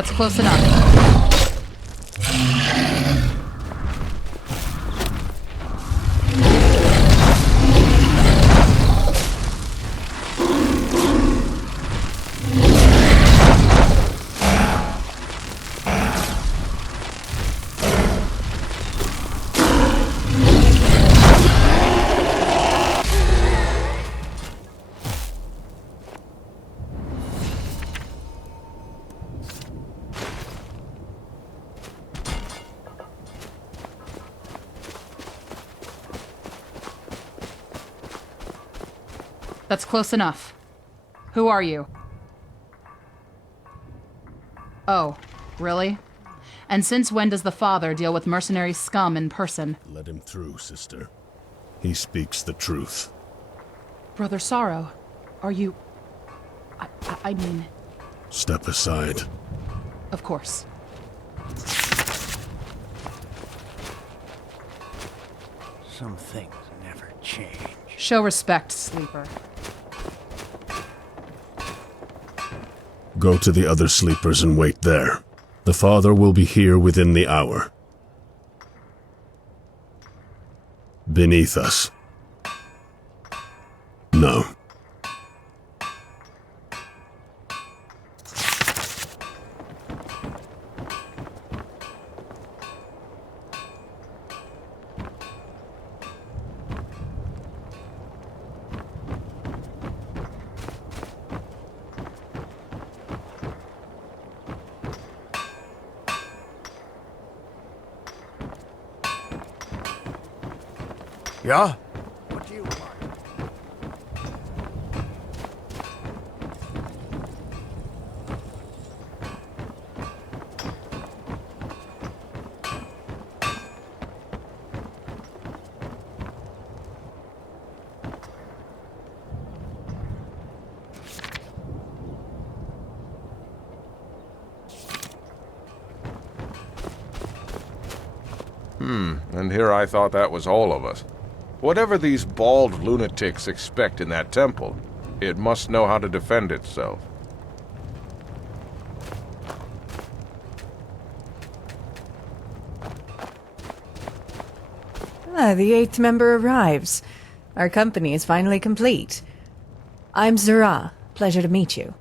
That's close enough. That's close enough. Who are you? Oh, really? And since when does the father deal with mercenary scum in person? Let him through, sister. He speaks the truth. Brother Sorrow, are you... I mean... Step aside. Of course. Some things never change. Show respect, sleeper. Go to the other sleepers and wait there. The father will be here within the hour. Beneath us. No. Yeah? What do you want? And here I thought that was all of us. Whatever these bald lunatics expect in that temple, it must know how to defend itself. The 8th member arrives. Our company is finally complete. I'm Zara. Pleasure to meet you.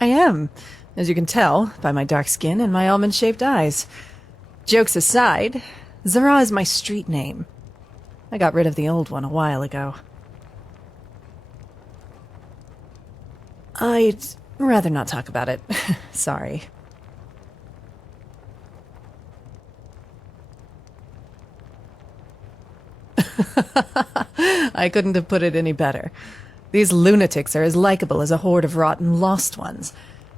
I am, as you can tell by my dark skin and my almond-shaped eyes. Jokes aside, Zara is my street name. I got rid of the old one a while ago. I'd rather not talk about it. Sorry. I couldn't have put it any better. These lunatics are as likable as a horde of rotten lost ones.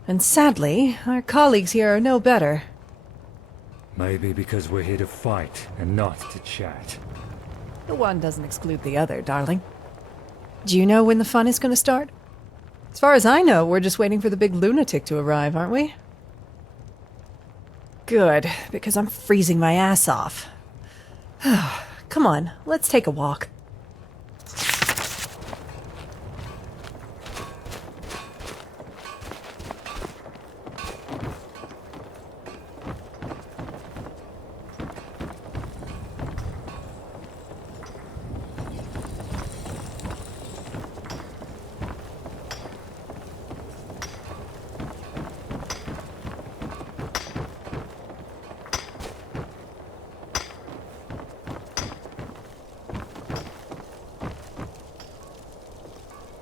And sadly, our colleagues here are no better. Maybe because we're here to fight and not to chat. The one doesn't exclude the other, darling. Do you know when the fun is going to start? As far as I know, we're just waiting for the big lunatic to arrive, aren't we? Good, because I'm freezing my ass off. Come on, let's take a walk.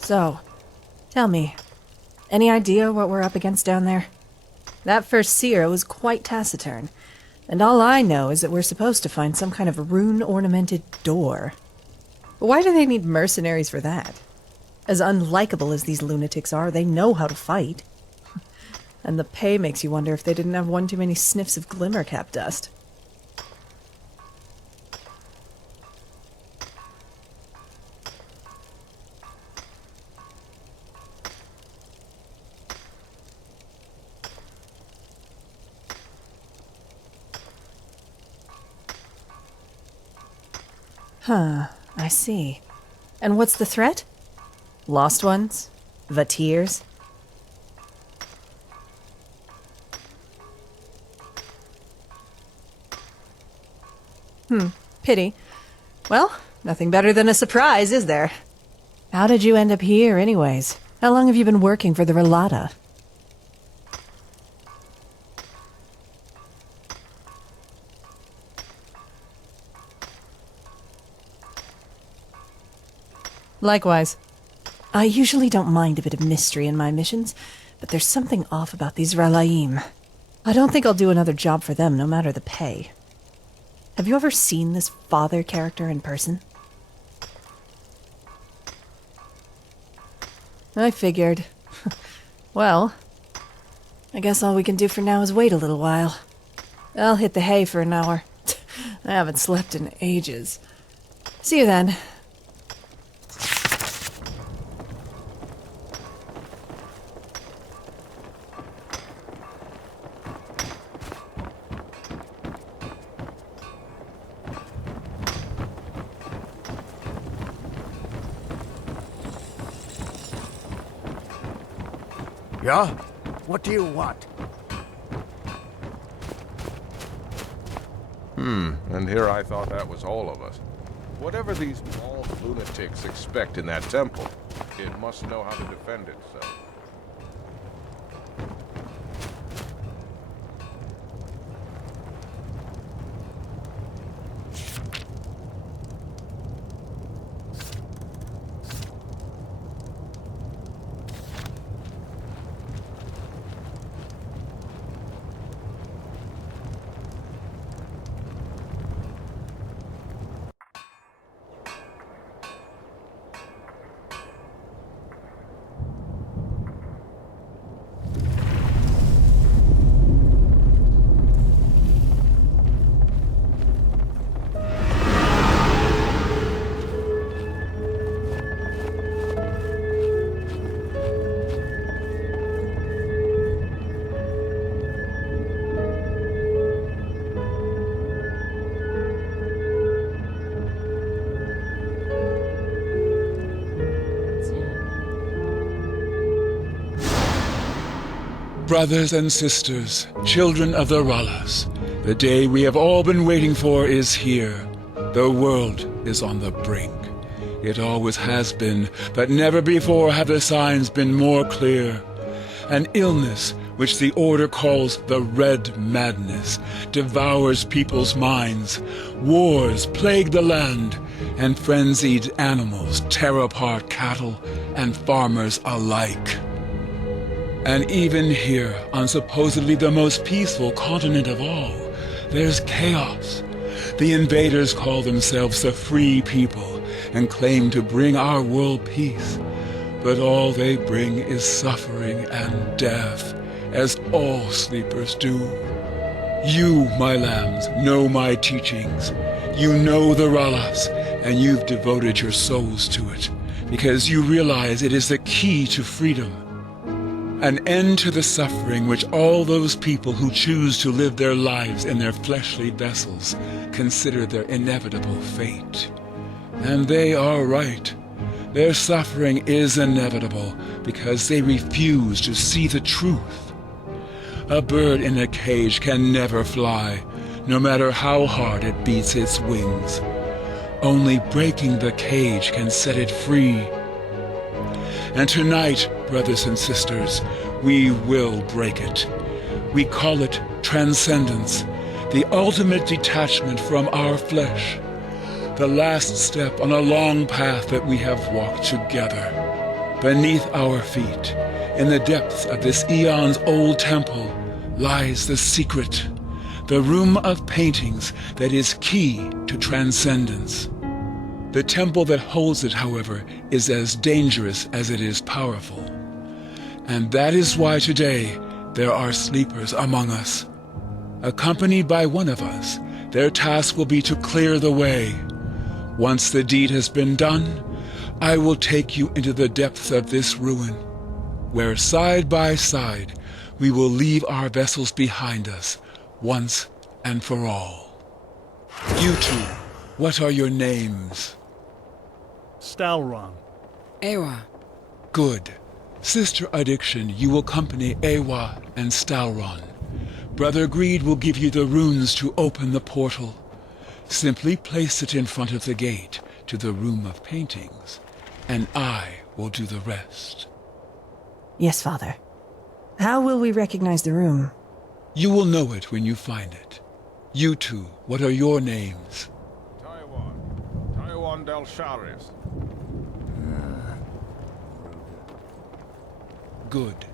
So, tell me, any idea what we're up against down there? That first seer was quite taciturn, and all I know is that we're supposed to find some kind of rune-ornamented door. But why do they need mercenaries for that? As unlikable as these lunatics are, they know how to fight. And the pay makes you wonder if they didn't have one too many sniffs of glimmercap dust. Huh, I see. And what's the threat? Lost ones? The tears? Pity. Well, nothing better than a surprise, is there? How did you end up here, anyways? How long have you been working for the Relata? Likewise. I usually don't mind a bit of mystery in my missions, but there's something off about these Ralaim. I don't think I'll do another job for them, no matter the pay. Have you ever seen this father character in person? I figured. Well, I guess all we can do for now is wait a little while. I'll hit the hay for an hour. I haven't slept in ages. See you then. Yeah? What do you want? And here I thought that was all of us. Whatever these bald lunatics expect in that temple, it must know how to defend itself. Brothers and sisters, children of the Ralas, the day we have all been waiting for is here. The world is on the brink. It always has been, but never before have the signs been more clear. An illness, which the Order calls the Red Madness, devours people's minds. Wars plague the land, and frenzied animals tear apart cattle and farmers alike. And even here, on supposedly the most peaceful continent of all, there's chaos. The invaders call themselves the Free People and claim to bring our world peace. But all they bring is suffering and death, as all sleepers do. You, my lambs, know my teachings. You know the Ralas, and you've devoted your souls to it, because you realize it is the key to freedom. An end to the suffering which all those people who choose to live their lives in their fleshly vessels consider their inevitable fate. And they are right. Their suffering is inevitable because they refuse to see the truth. A bird in a cage can never fly, no matter how hard it beats its wings. Only breaking the cage can set it free. And tonight, brothers and sisters, we will break it. We call it transcendence, the ultimate detachment from our flesh, the last step on a long path that we have walked together. Beneath our feet, in the depths of this eons-old temple, lies the secret, the room of paintings that is key to transcendence. The temple that holds it, however, is as dangerous as it is powerful. And that is why today there are sleepers among us. Accompanied by one of us, their task will be to clear the way. Once the deed has been done, I will take you into the depths of this ruin, where side by side we will leave our vessels behind us, once and for all. You two, what are your names? Stalron. Ewa. Good. Sister Addiction, you will accompany Ewa and Stauron. Brother Greed will give you the runes to open the portal. Simply place it in front of the gate to the room of paintings, and I will do the rest. Yes, Father. How will we recognize the room? You will know it when you find it. You two, what are your names? Taiwan del Sharis. Good.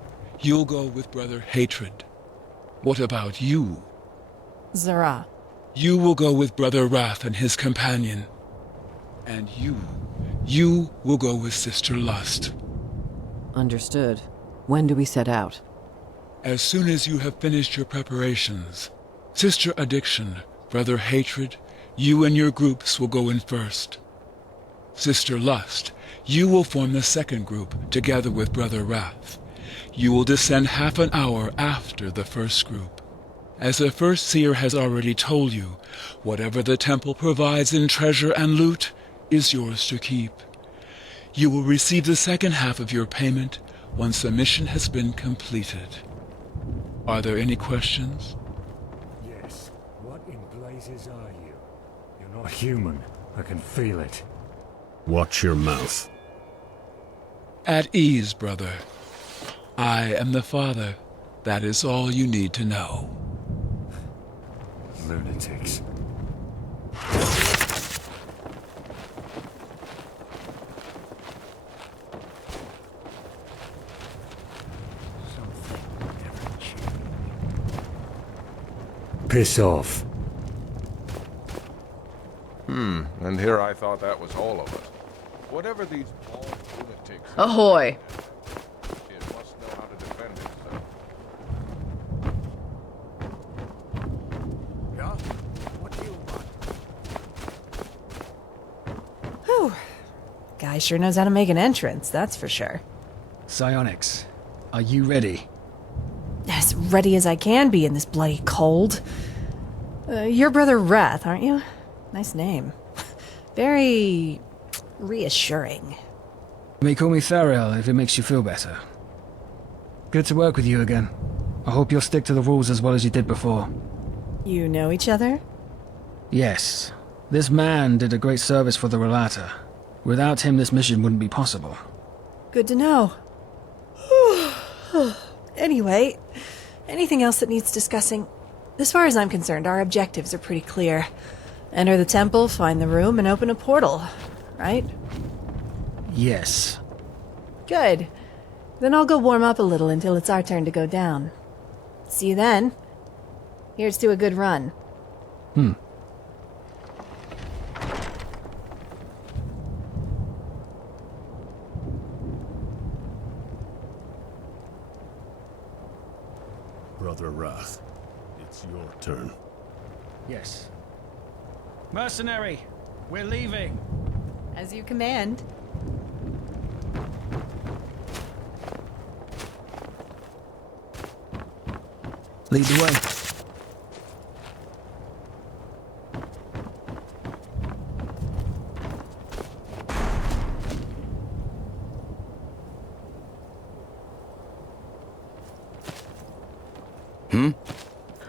You'll go with Brother Hatred. What about you? Zara. You will go with Brother Wrath and his companion. And you will go with Sister Lust. Understood. When do we set out? As soon as you have finished your preparations. Sister Addiction, Brother Hatred, you and your groups will go in first. Sister Lust, you will form the second group together with Brother Wrath. You will descend half an hour after the first group. As the first seer has already told you, whatever the temple provides in treasure and loot is yours to keep. You will receive the second half of your payment once the mission has been completed. Are there any questions? Yes. What in blazes are you? You're not human. I can feel it. Watch your mouth. At ease, brother. I am the Father. That is all you need to know. Lunatics. Piss off. And here I thought that was all of us. Whatever these bald lunatics... Ahoy! It must know how to defend itself. Yeah? What do you want? Whew. Guy sure knows how to make an entrance, that's for sure. Psionics, are you ready? As ready as I can be in this bloody cold. You're Brother Wrath, aren't you? Nice name. Very reassuring. You may call me Thariel if it makes you feel better. Good to work with you again. I hope you'll stick to the rules as well as you did before. You know each other? Yes. This man did a great service for the Relata. Without him, this mission wouldn't be possible. Good to know. Anyway, anything else that needs discussing? As far as I'm concerned, our objectives are pretty clear. Enter the temple, find the room, and open a portal, right? Yes. Good. Then I'll go warm up a little until it's our turn to go down. See you then. Here's to a good run. Brother Wrath, it's your turn. Yes. Mercenary, we're leaving. As you command. Lead the way.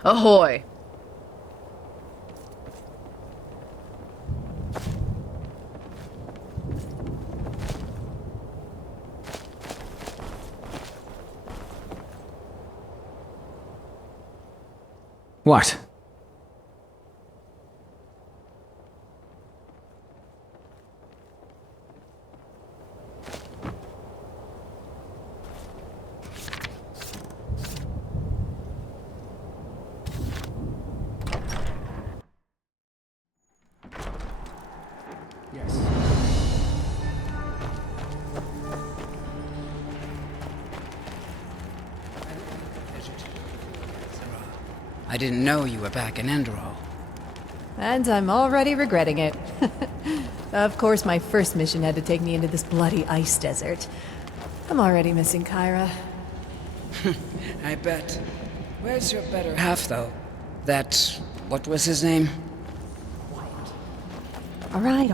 Ahoy! What? Yes. I didn't know you were back in Enderal. And I'm already regretting it. Of course, my first mission had to take me into this bloody ice desert. I'm already missing Kyra. I bet. Where's your better half, though? That... what was his name? All right.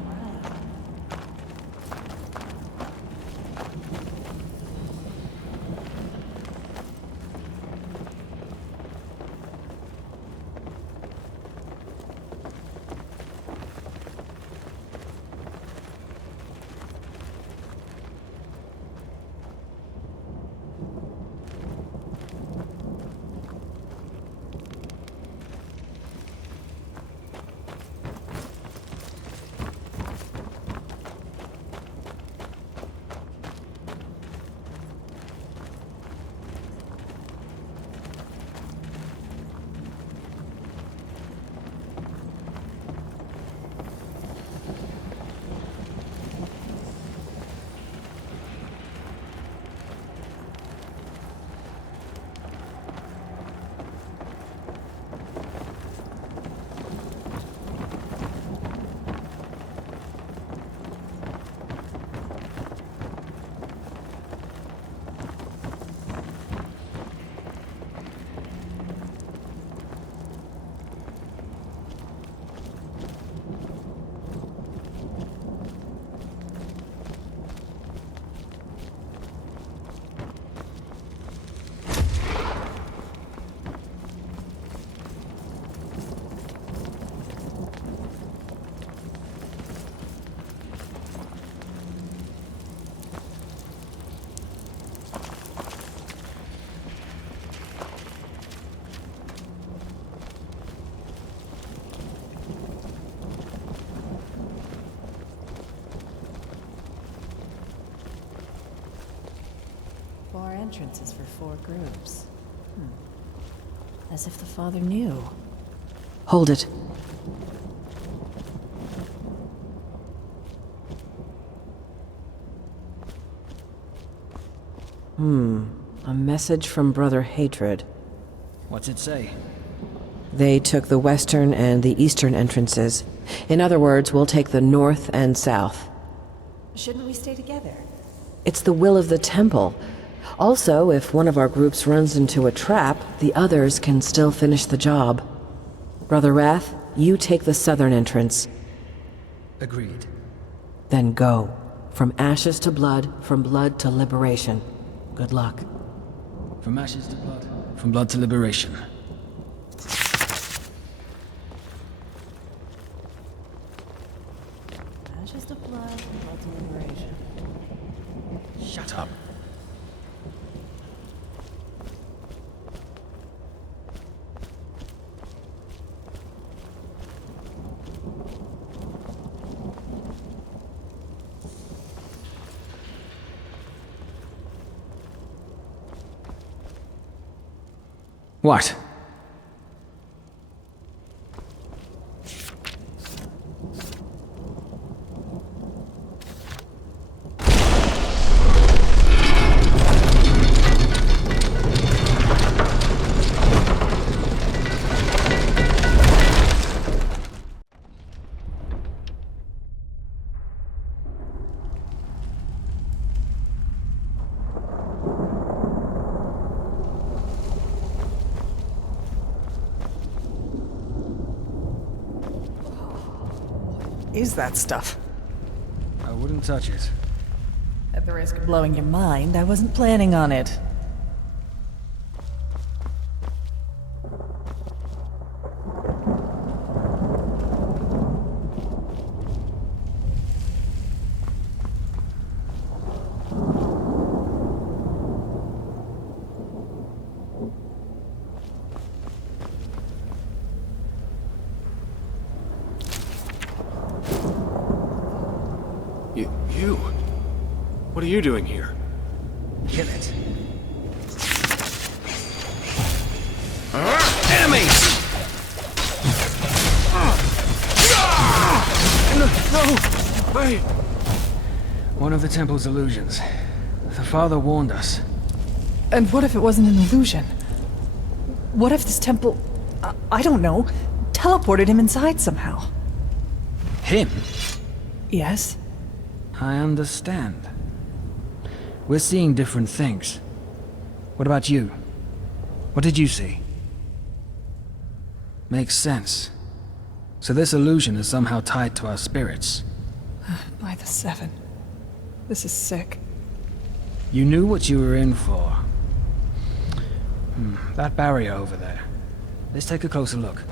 entrances for 4 groups. As if the father knew. Hold it. A message from Brother Hatred. What's it say? They took the western and the eastern entrances. In other words, we'll take the north and south. Shouldn't we stay together? It's the will of the temple. Also, if one of our groups runs into a trap, the others can still finish the job. Brother Wrath, you take the southern entrance. Agreed. Then go. From ashes to blood, from blood to liberation. Good luck. From ashes to blood, from blood to liberation. Ashes to blood, from blood to liberation. Shut up. What? Is that stuff? I wouldn't touch it. At the risk of blowing your mind, I wasn't planning on it. You? What are you doing here? Kill it. Enemies! No! Wait! One of the temple's illusions. The father warned us. And what if it wasn't an illusion? What if this temple, I don't know, teleported him inside somehow? Him? Yes. I understand. We're seeing different things. What about you? What did you see? Makes sense. So this illusion is somehow tied to our spirits. By the 7. This is sick. You knew what you were in for. That barrier over there. Let's take a closer look.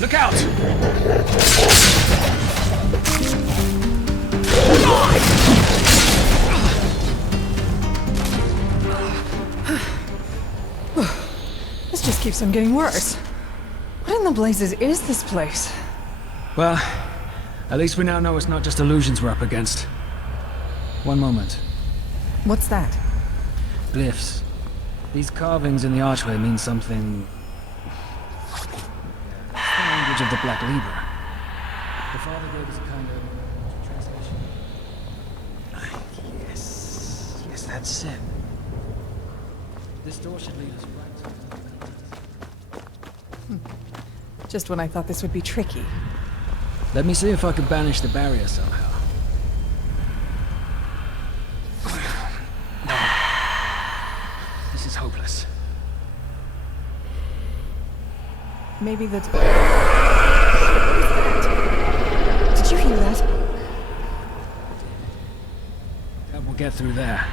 Look out! This just keeps on getting worse. What in the blazes is this place? Well, at least we now know it's not just illusions we're up against. One moment. What's that? Glyphs. These carvings in the archway mean something... the language of the Black Libra. The father gave us a kind of translation. Yes, that's it. This door should lead us right to... Just when I thought this would be tricky. Let me see if I can banish the barrier somehow. No. This is hopeless. Maybe the... Did you hear that? We'll get through there.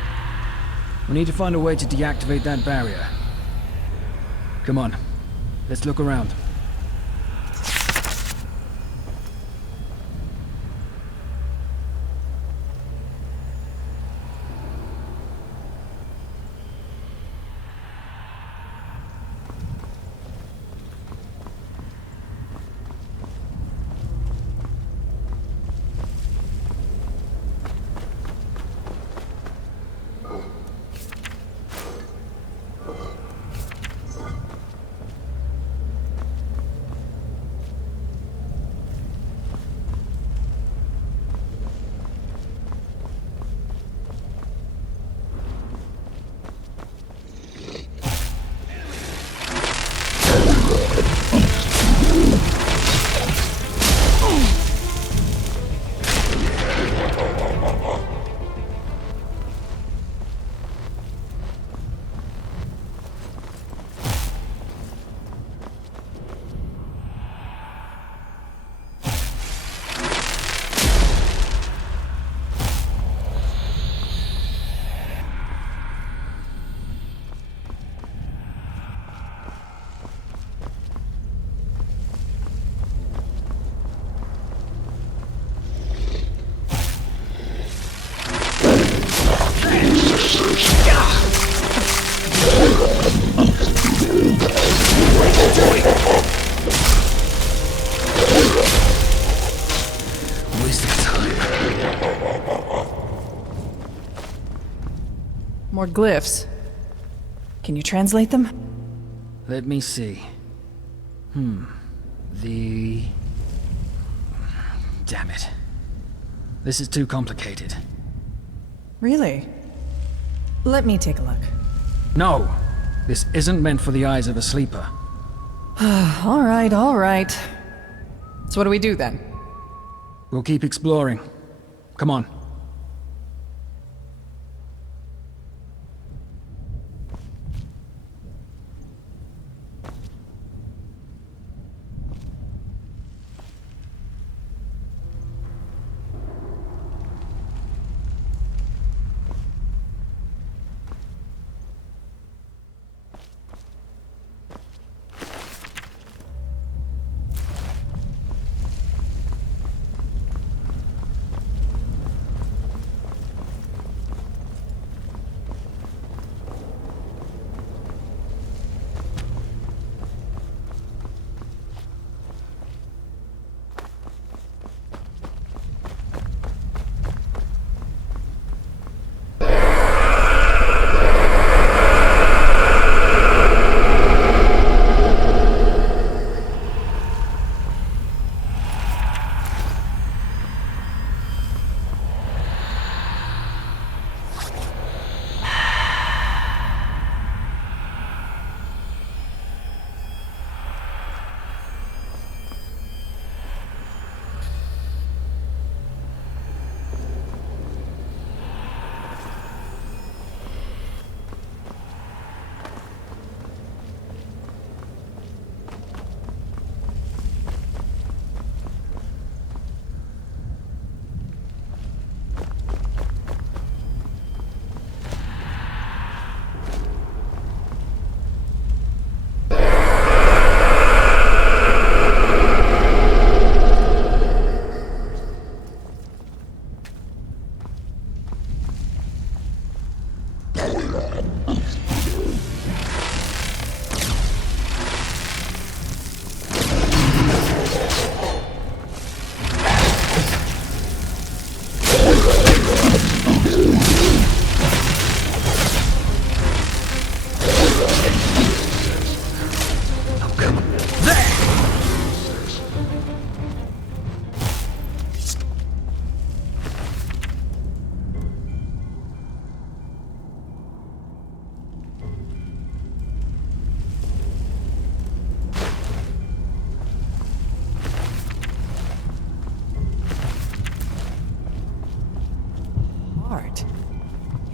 We need to find a way to deactivate that barrier. Come on, let's look around. More glyphs. Can you translate them? Let me see. Damn it. This is too complicated. Really? Let me take a look. No! This isn't meant for the eyes of a sleeper. All right, all right. So what do we do then? We'll keep exploring. Come on.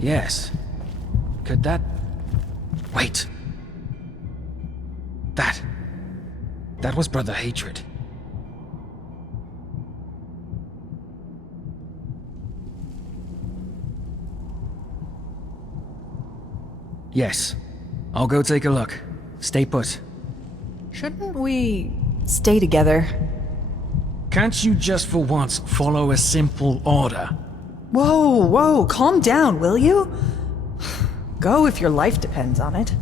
Yes. Could that... Wait. That was Brother Hatred. Yes. I'll go take a look. Stay put. Shouldn't we stay together? Can't you just for once follow a simple order? Whoa, calm down, will you? Go if your life depends on it.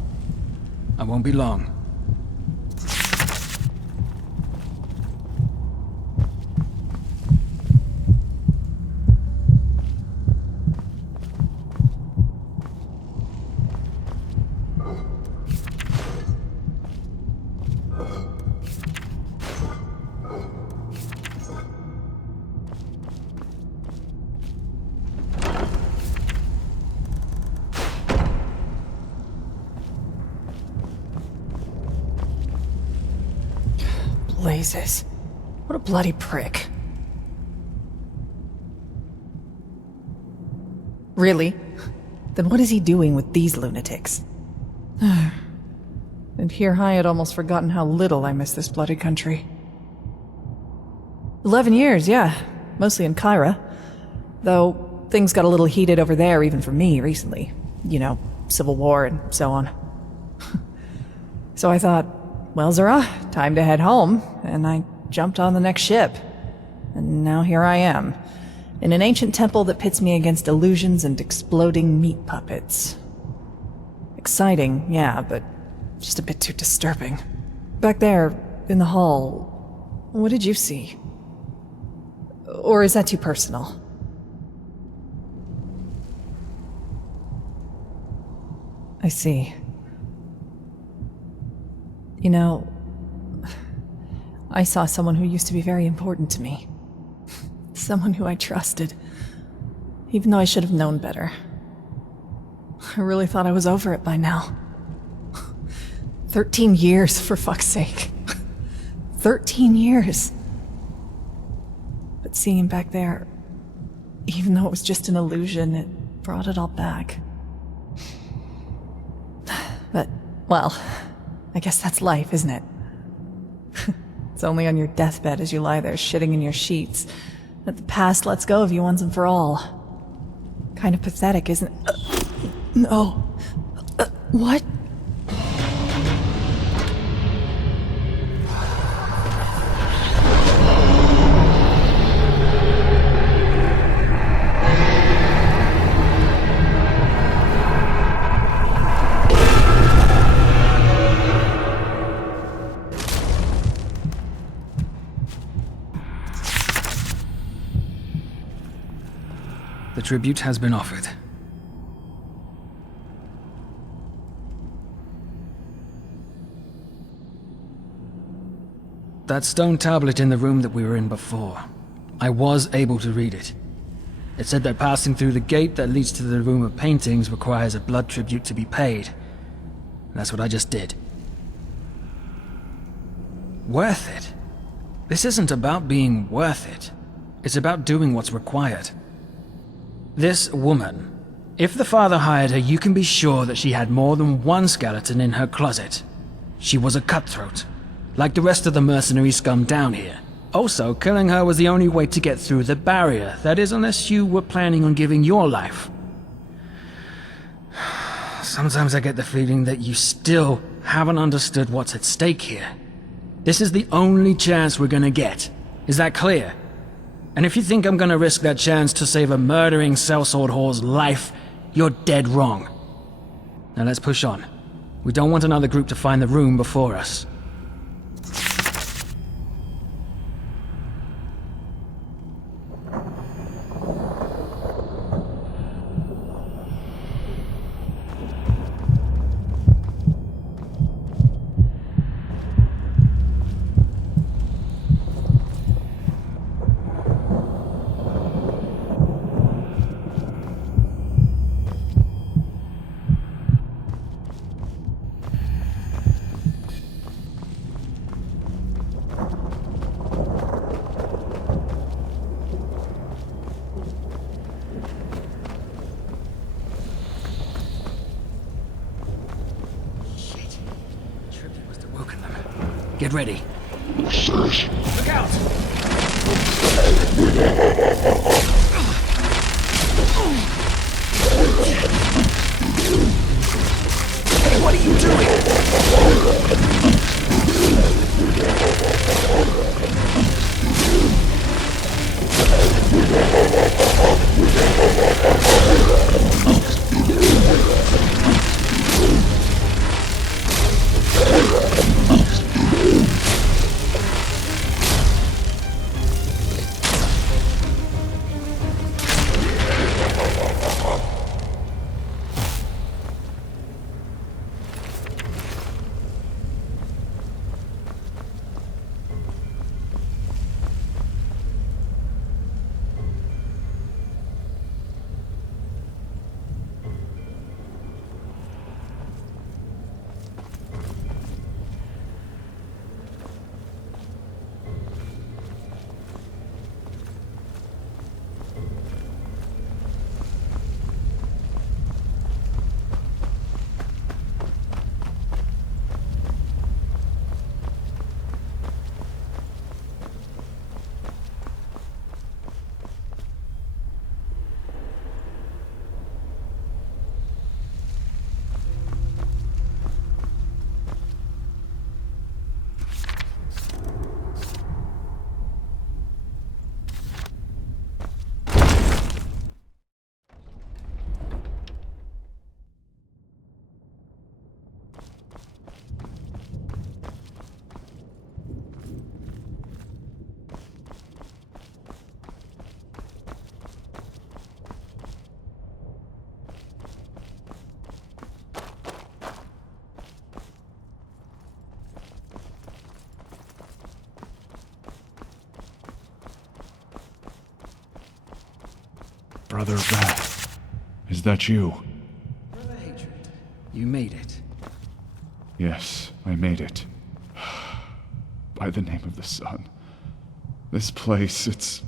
I won't be long. Blazes. What a bloody prick. Really? Then what is he doing with these lunatics? And here I had almost forgotten how little I miss this bloody country. 11 years, yeah. Mostly in Kyra. Though things got a little heated over there even for me recently. You know, civil war and so on. So I thought, well, Zara, time to head home, and I jumped on the next ship. And now here I am, in an ancient temple that pits me against illusions and exploding meat puppets. Exciting, yeah, but just a bit too disturbing. Back there, in the hall, what did you see? Or is that too personal? I see. You know, I saw someone who used to be very important to me. Someone who I trusted, even though I should have known better. I really thought I was over it by now. 13 years, for fuck's sake. 13 years. But seeing him back there, even though it was just an illusion, it brought it all back. But, well, I guess that's life, isn't it? It's only on your deathbed as you lie there shitting in your sheets that the past lets go of you once and for all. Kind of pathetic, isn't it? No. What? The tribute has been offered. That stone tablet in the room that we were in before, I was able to read it. It said that passing through the gate that leads to the room of paintings requires a blood tribute to be paid. That's what I just did. Worth it? This isn't about being worth it. It's about doing what's required. This woman, if the father hired her, you can be sure that she had more than one skeleton in her closet. She was a cutthroat, like the rest of the mercenary scum down here. Also, killing her was the only way to get through the barrier, that is, unless you were planning on giving your life. Sometimes I get the feeling that you still haven't understood what's at stake here. This is the only chance we're gonna get. Is that clear? And if you think I'm gonna risk that chance to save a murdering sellsword whore's life, you're dead wrong. Now let's push on. We don't want another group to find the room before us. Get ready. Look out! Brother Wrath, is that you? Brother Hatred, you made it. Yes, I made it. By the name of the sun. This place, it's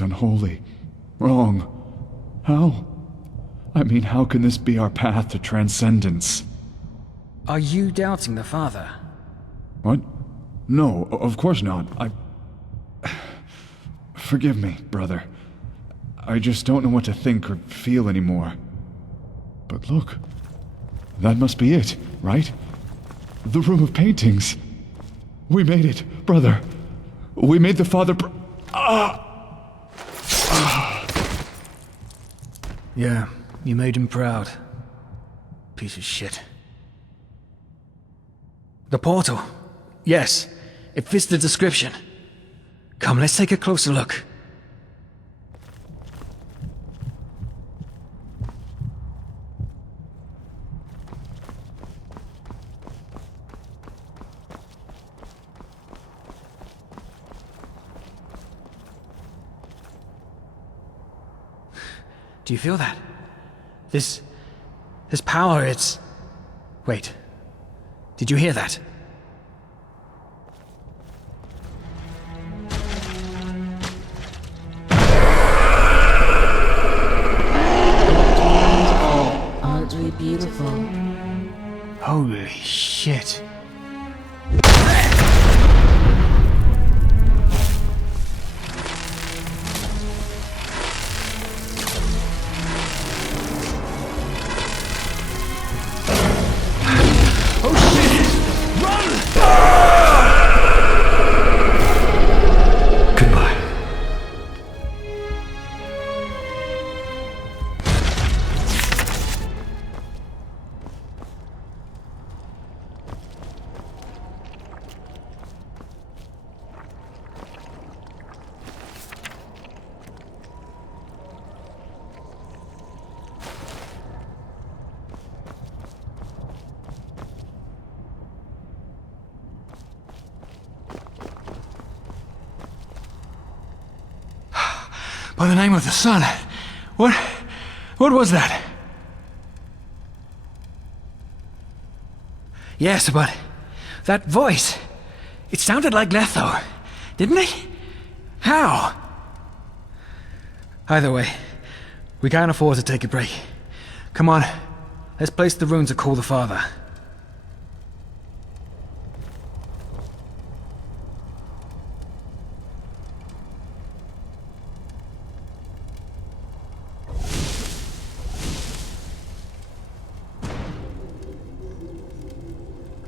unholy. Wrong. How? I mean, how can this be our path to transcendence? Are you doubting the Father? What? No, of course not. Forgive me, brother. I just don't know what to think or feel anymore. But look, that must be it, right? The room of paintings. We made it, brother. We made the Father Yeah, you made him proud. Piece of shit. The portal. Yes, it fits the description. Come, let's take a closer look. Do you feel that? This power, it's... Wait. Did you hear that? Aren't we beautiful? Holy shit. By the name of the sun, what was that? Yes, but that voice, it sounded like Letho, didn't it? How? Either way, we can't afford to take a break. Come on, let's place the rune to call the Father.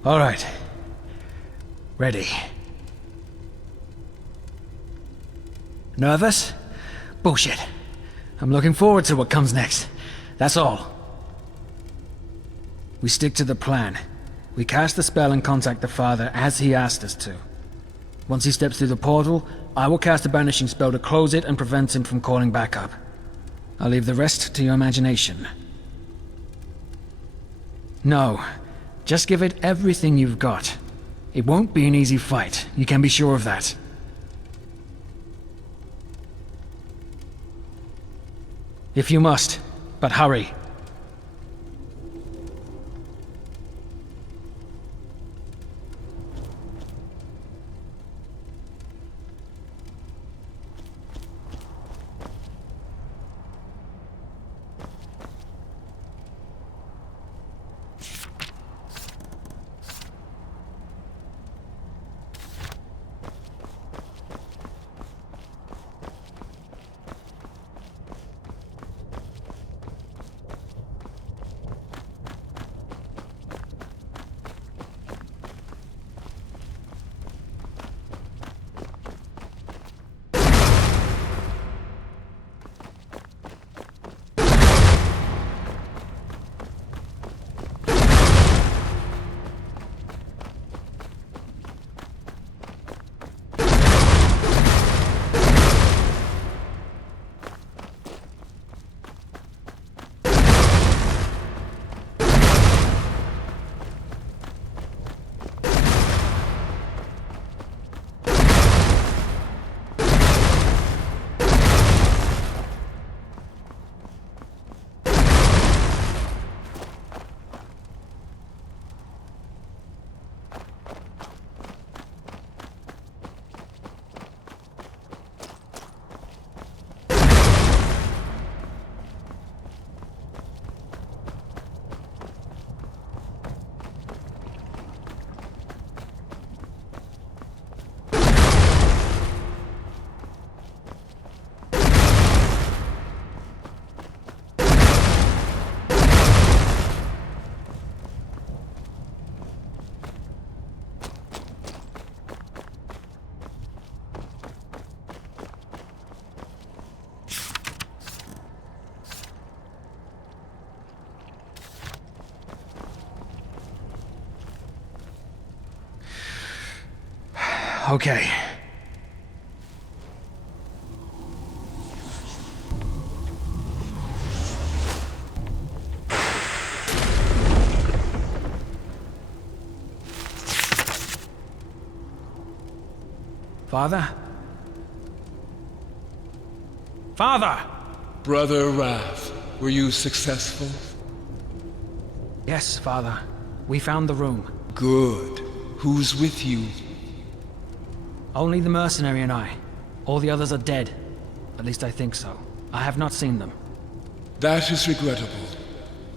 All right. Ready. Nervous? Bullshit. I'm looking forward to what comes next. That's all. We stick to the plan. We cast the spell and contact the Father as he asked us to. Once he steps through the portal, I will cast a banishing spell to close it and prevent him from calling back up. I'll leave the rest to your imagination. No. Just give it everything you've got. It won't be an easy fight, you can be sure of that. If you must, but hurry. Okay. Father? Father! Brother Wrath, were you successful? Yes, Father. We found the room. Good. Who's with you? Only the mercenary and I. All the others are dead. At least I think so. I have not seen them. That is regrettable.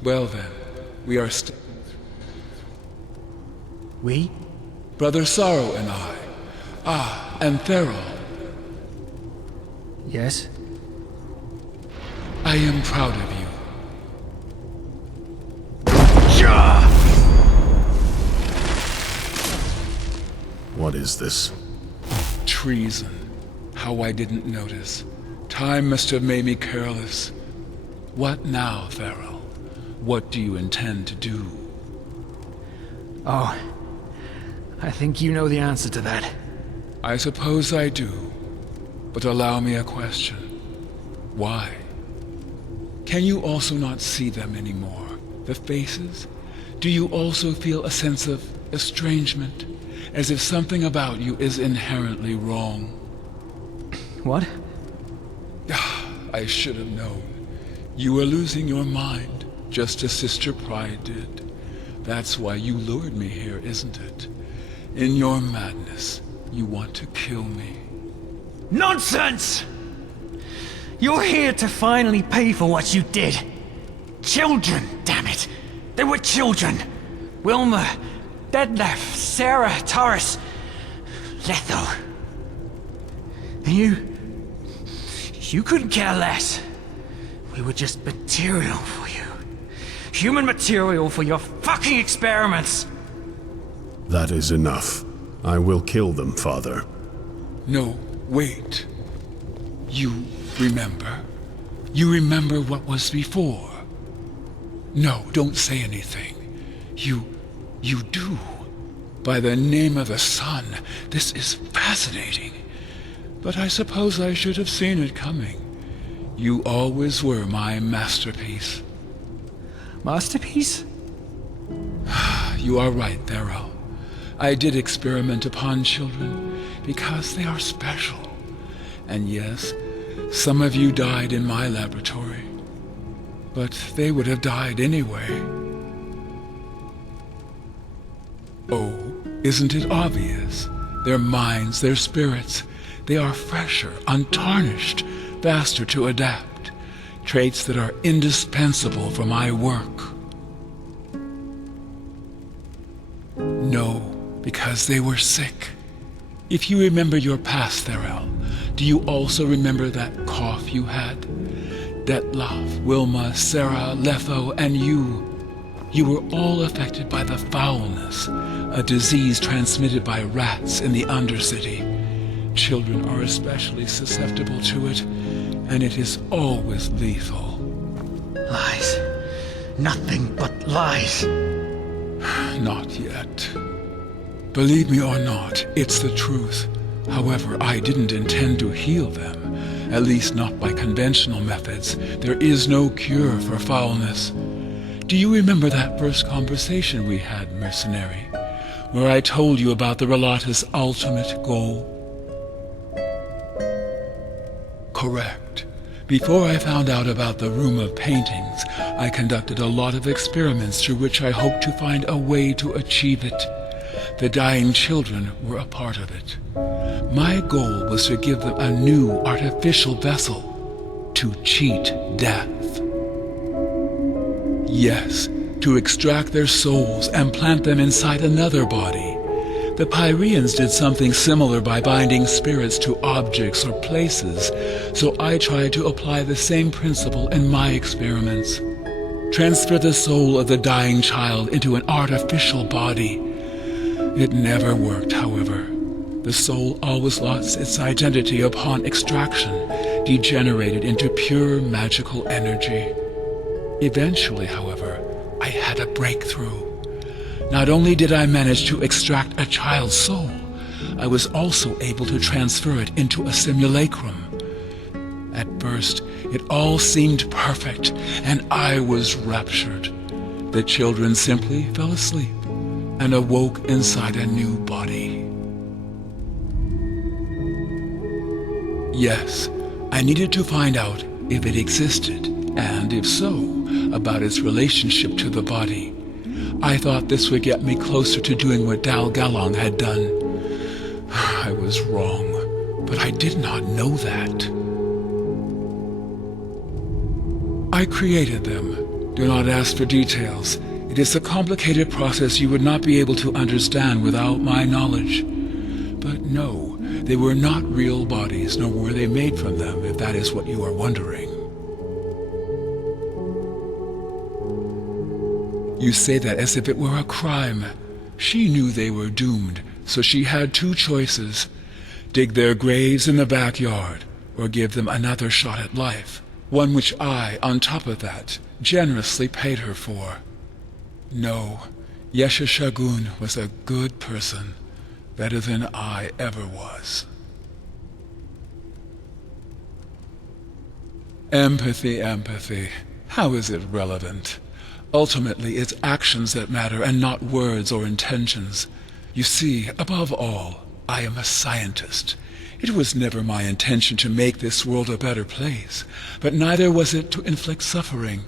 Well then, we are We? Brother Sorrow and I. Ah, and Theral. Yes? I am proud of you. What is this? Treason. How I didn't notice. Time must have made me careless. What now, Theral? What do you intend to do? Oh, I think you know the answer to that. I suppose I do. But allow me a question. Why? Can you also not see them anymore? The faces? Do you also feel a sense of estrangement? As if something about you is inherently wrong? What? I should have known. You were losing your mind, just as Sister Pride did. That's why you lured me here, isn't it? In your madness, you want to kill me. Nonsense! You're here to finally pay for what you did. Children, damn it! They were children! Wilma, Detlef, Sarah, Taurus, Letho. And you couldn't care less. We were just material for you. Human material for your fucking experiments! That is enough. I will kill them, Father. No, wait. You remember? You remember what was before? No, don't say anything. You do. By the name of the sun, this is fascinating. But I suppose I should have seen it coming. You always were my masterpiece. Masterpiece? You are right, Theral. I did experiment upon children because they are special. And yes, some of you died in my laboratory. But they would have died anyway. Oh, isn't it obvious? Their minds, their spirits, they are fresher, untarnished, faster to adapt. Traits that are indispensable for my work. No, because they were sick. If you remember your past, Theral, do you also remember that cough you had? Detlef, Wilma, Sarah, Letho, and you. You were all affected by the foulness, a disease transmitted by rats in the Undercity. Children are especially susceptible to it, and it is always lethal. Lies. Nothing but lies. Not yet. Believe me or not, it's the truth. However, I didn't intend to heal them, at least not by conventional methods. There is no cure for foulness. Do you remember that first conversation we had, mercenary, where I told you about the Relata's ultimate goal? Correct. Before I found out about the Room of Paintings, I conducted a lot of experiments through which I hoped to find a way to achieve it. The dying children were a part of it. My goal was to give them a new artificial vessel, to cheat death. Yes, to extract their souls and plant them inside another body. The Pyreans did something similar by binding spirits to objects or places, so I tried to apply the same principle in my experiments. Transfer the soul of the dying child into an artificial body. It never worked, however. The soul always lost its identity upon extraction, degenerated into pure magical energy. Eventually, however, I had a breakthrough. Not only did I manage to extract a child's soul, I was also able to transfer it into a simulacrum. At first, it all seemed perfect, and I was raptured. The children simply fell asleep and awoke inside a new body. Yes, I needed to find out if it existed, and if so, about its relationship to the body. I thought this would get me closer to doing what Dal Galong had done. I was wrong, but I did not know that. I created them. Do not ask for details. It is a complicated process you would not be able to understand without my knowledge. But no, they were not real bodies, nor were they made from them, if that is what you are wondering. You say that as if it were a crime. She knew they were doomed, so she had two choices. Dig their graves in the backyard, or give them another shot at life. One which I, on top of that, generously paid her for. No, Yesha Shagun was a good person, better than I ever was. Empathy, empathy. How is it relevant? Ultimately, it's actions that matter and not words or intentions. You see, above all, I am a scientist. It was never my intention to make this world a better place, but neither was it to inflict suffering.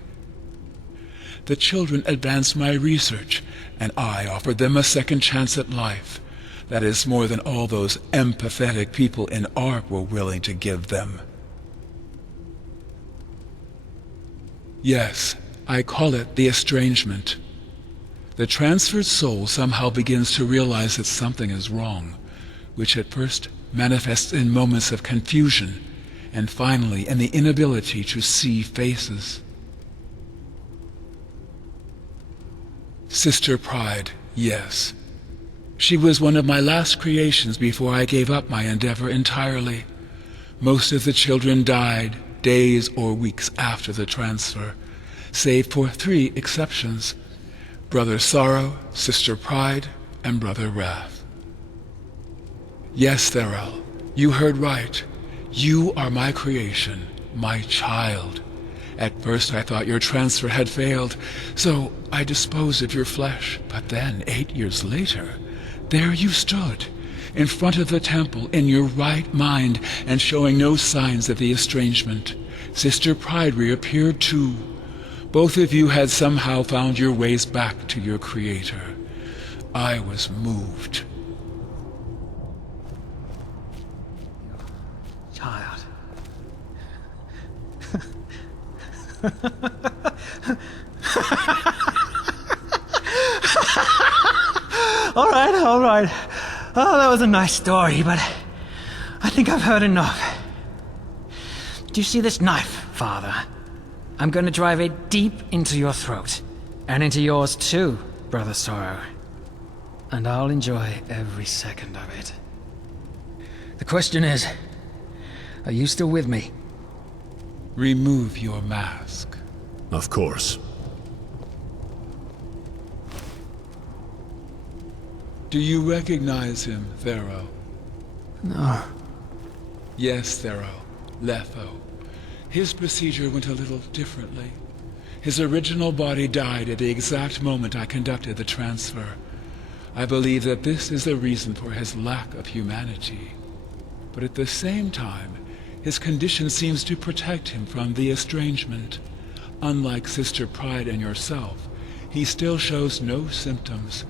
The children advanced my research, and I offered them a second chance at life. That is more than all those empathetic people in art were willing to give them. Yes, I call it the estrangement. The transferred soul somehow begins to realize that something is wrong, which at first manifests in moments of confusion, and finally in the inability to see faces. Sister Pride, yes. She was one of my last creations before I gave up my endeavor entirely. Most of the children died days or weeks after the transfer, save for 3 exceptions: Brother Sorrow, Sister Pride, and Brother Wrath. Yes, Theral, you heard right. You are my creation, my child. At first I thought your transfer had failed, so I disposed of your flesh. But then, 8 years later, there you stood, in front of the temple, in your right mind, and showing no signs of the estrangement. Sister Pride reappeared too. Both of you had somehow found your ways back to your creator. I was moved. Child. All right. Oh, that was a nice story, but I think I've heard enough. Do you see this knife, Father? I'm going to drive it deep into your throat, and into yours too, Brother Sorrow. And I'll enjoy every second of it. The question is, are you still with me? Remove your mask. Of course. Do you recognize him, Thero? No. Yes, Thero. Letho. His procedure went a little differently. His original body died at the exact moment I conducted the transfer. I believe that this is the reason for his lack of humanity. But at the same time, his condition seems to protect him from the estrangement. Unlike Sister Pride and yourself, he still shows no symptoms,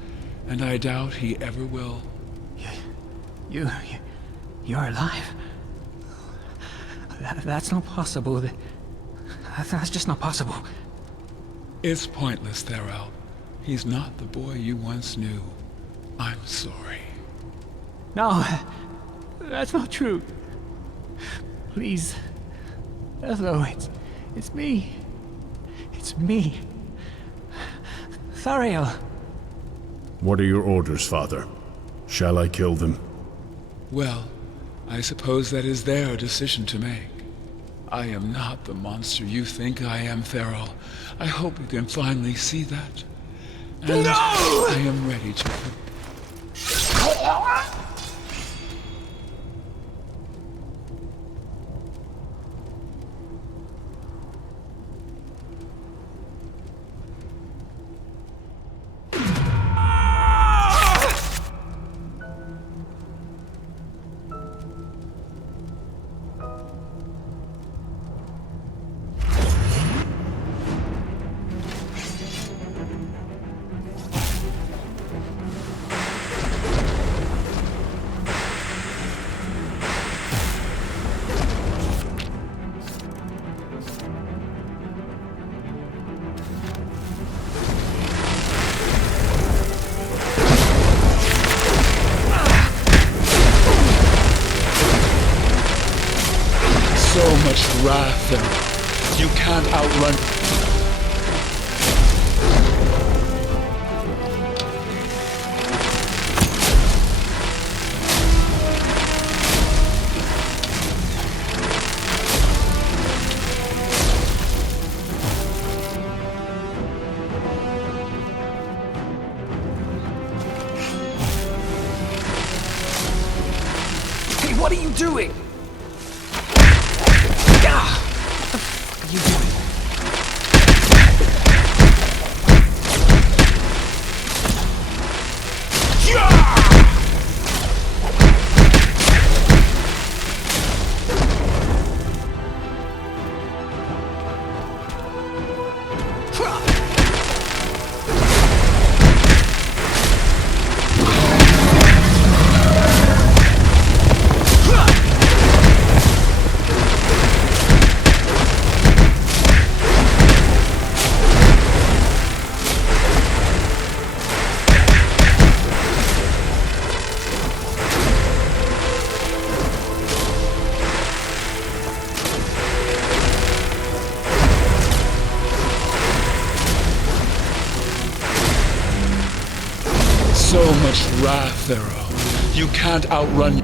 and I doubt he ever will. You're alive? That's not possible. That's just not possible. It's pointless, Thero. He's not the boy you once knew. I'm sorry. No, that's not true. Please. Hello, it's me. It's me. Thariel. What are your orders, Father? Shall I kill them? Well, I suppose that is their decision to make. I am not the monster you think I am, Thariel. I hope you can finally see that. And No! I am ready to... much wrath there. You can't outrun. Hey, what are you doing? So much wrath thereof. You can't outrun.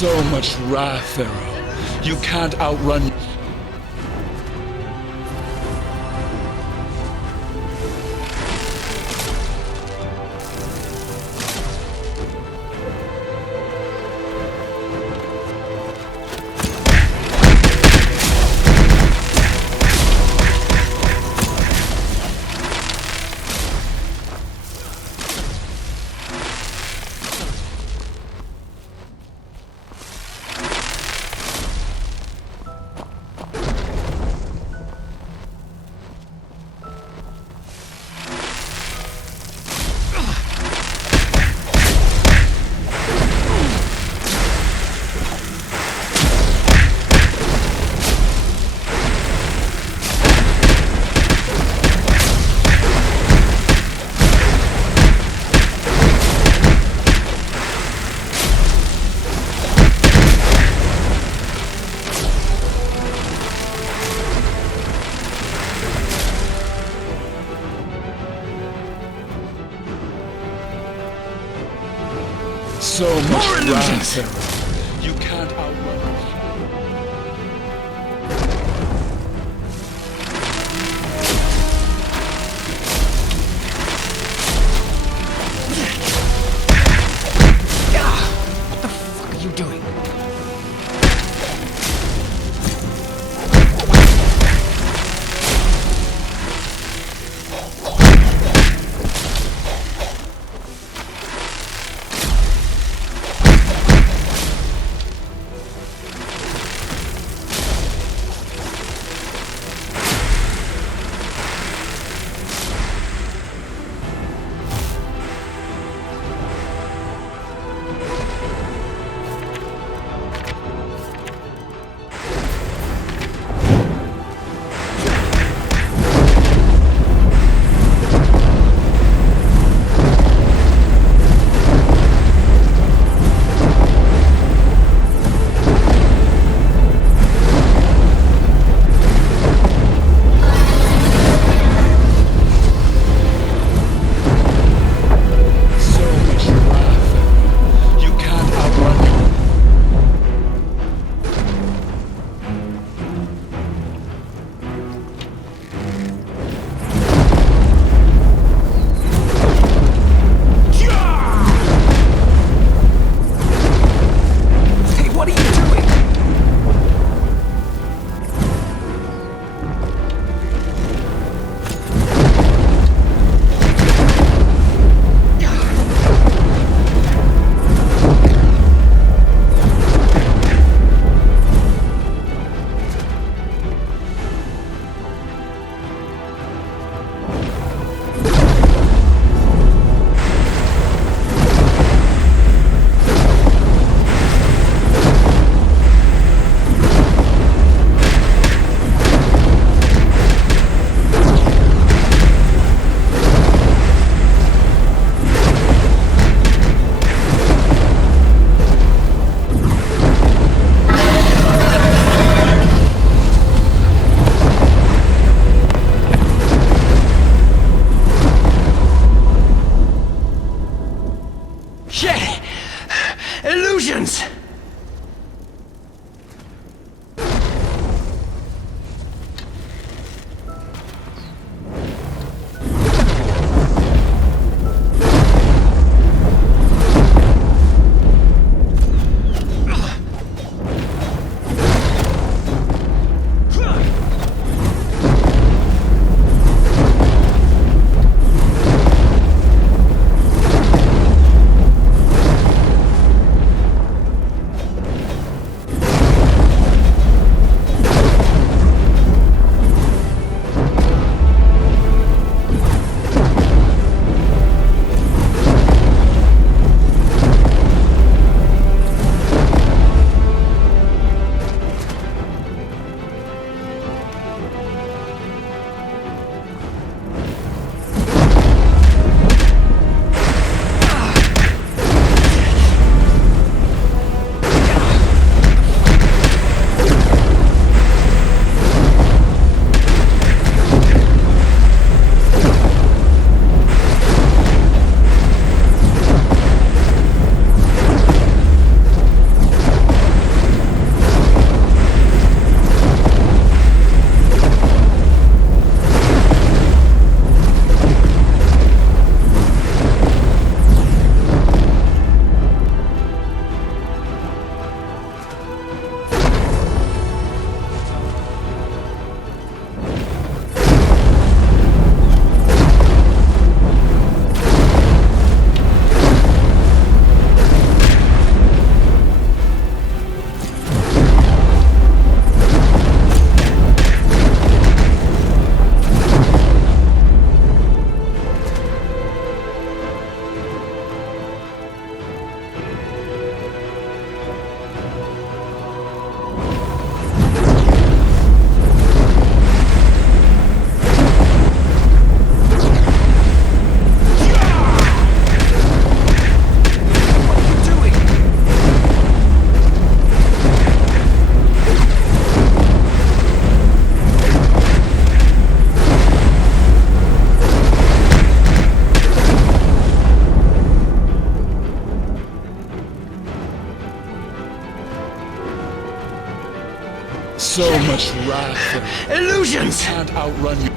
So much wrath, Pharaoh. You can't outrun... So much wrath. You can't outrun us. What the fuck are you doing? Illusions! such wrath that Illusions! you can't outrun you.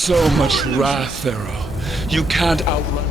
so much wrath, Pharaoh. You can't outrun.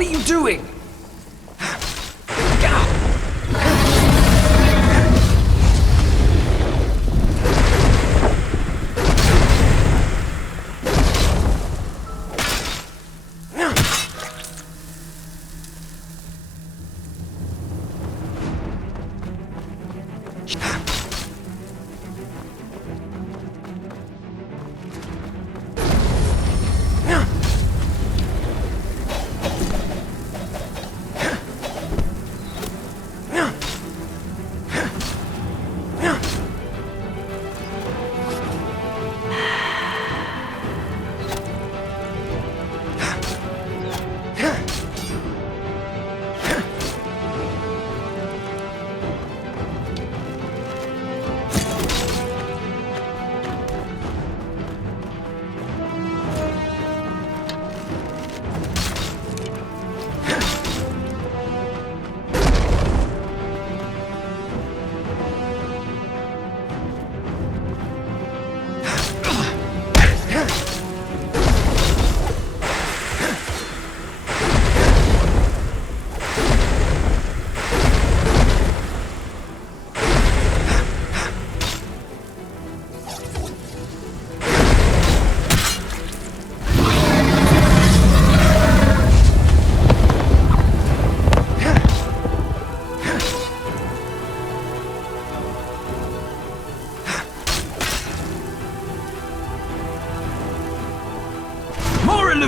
What are you doing?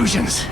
Illusions!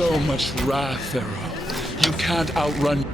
So much wrath, Pharaoh. You can't outrun...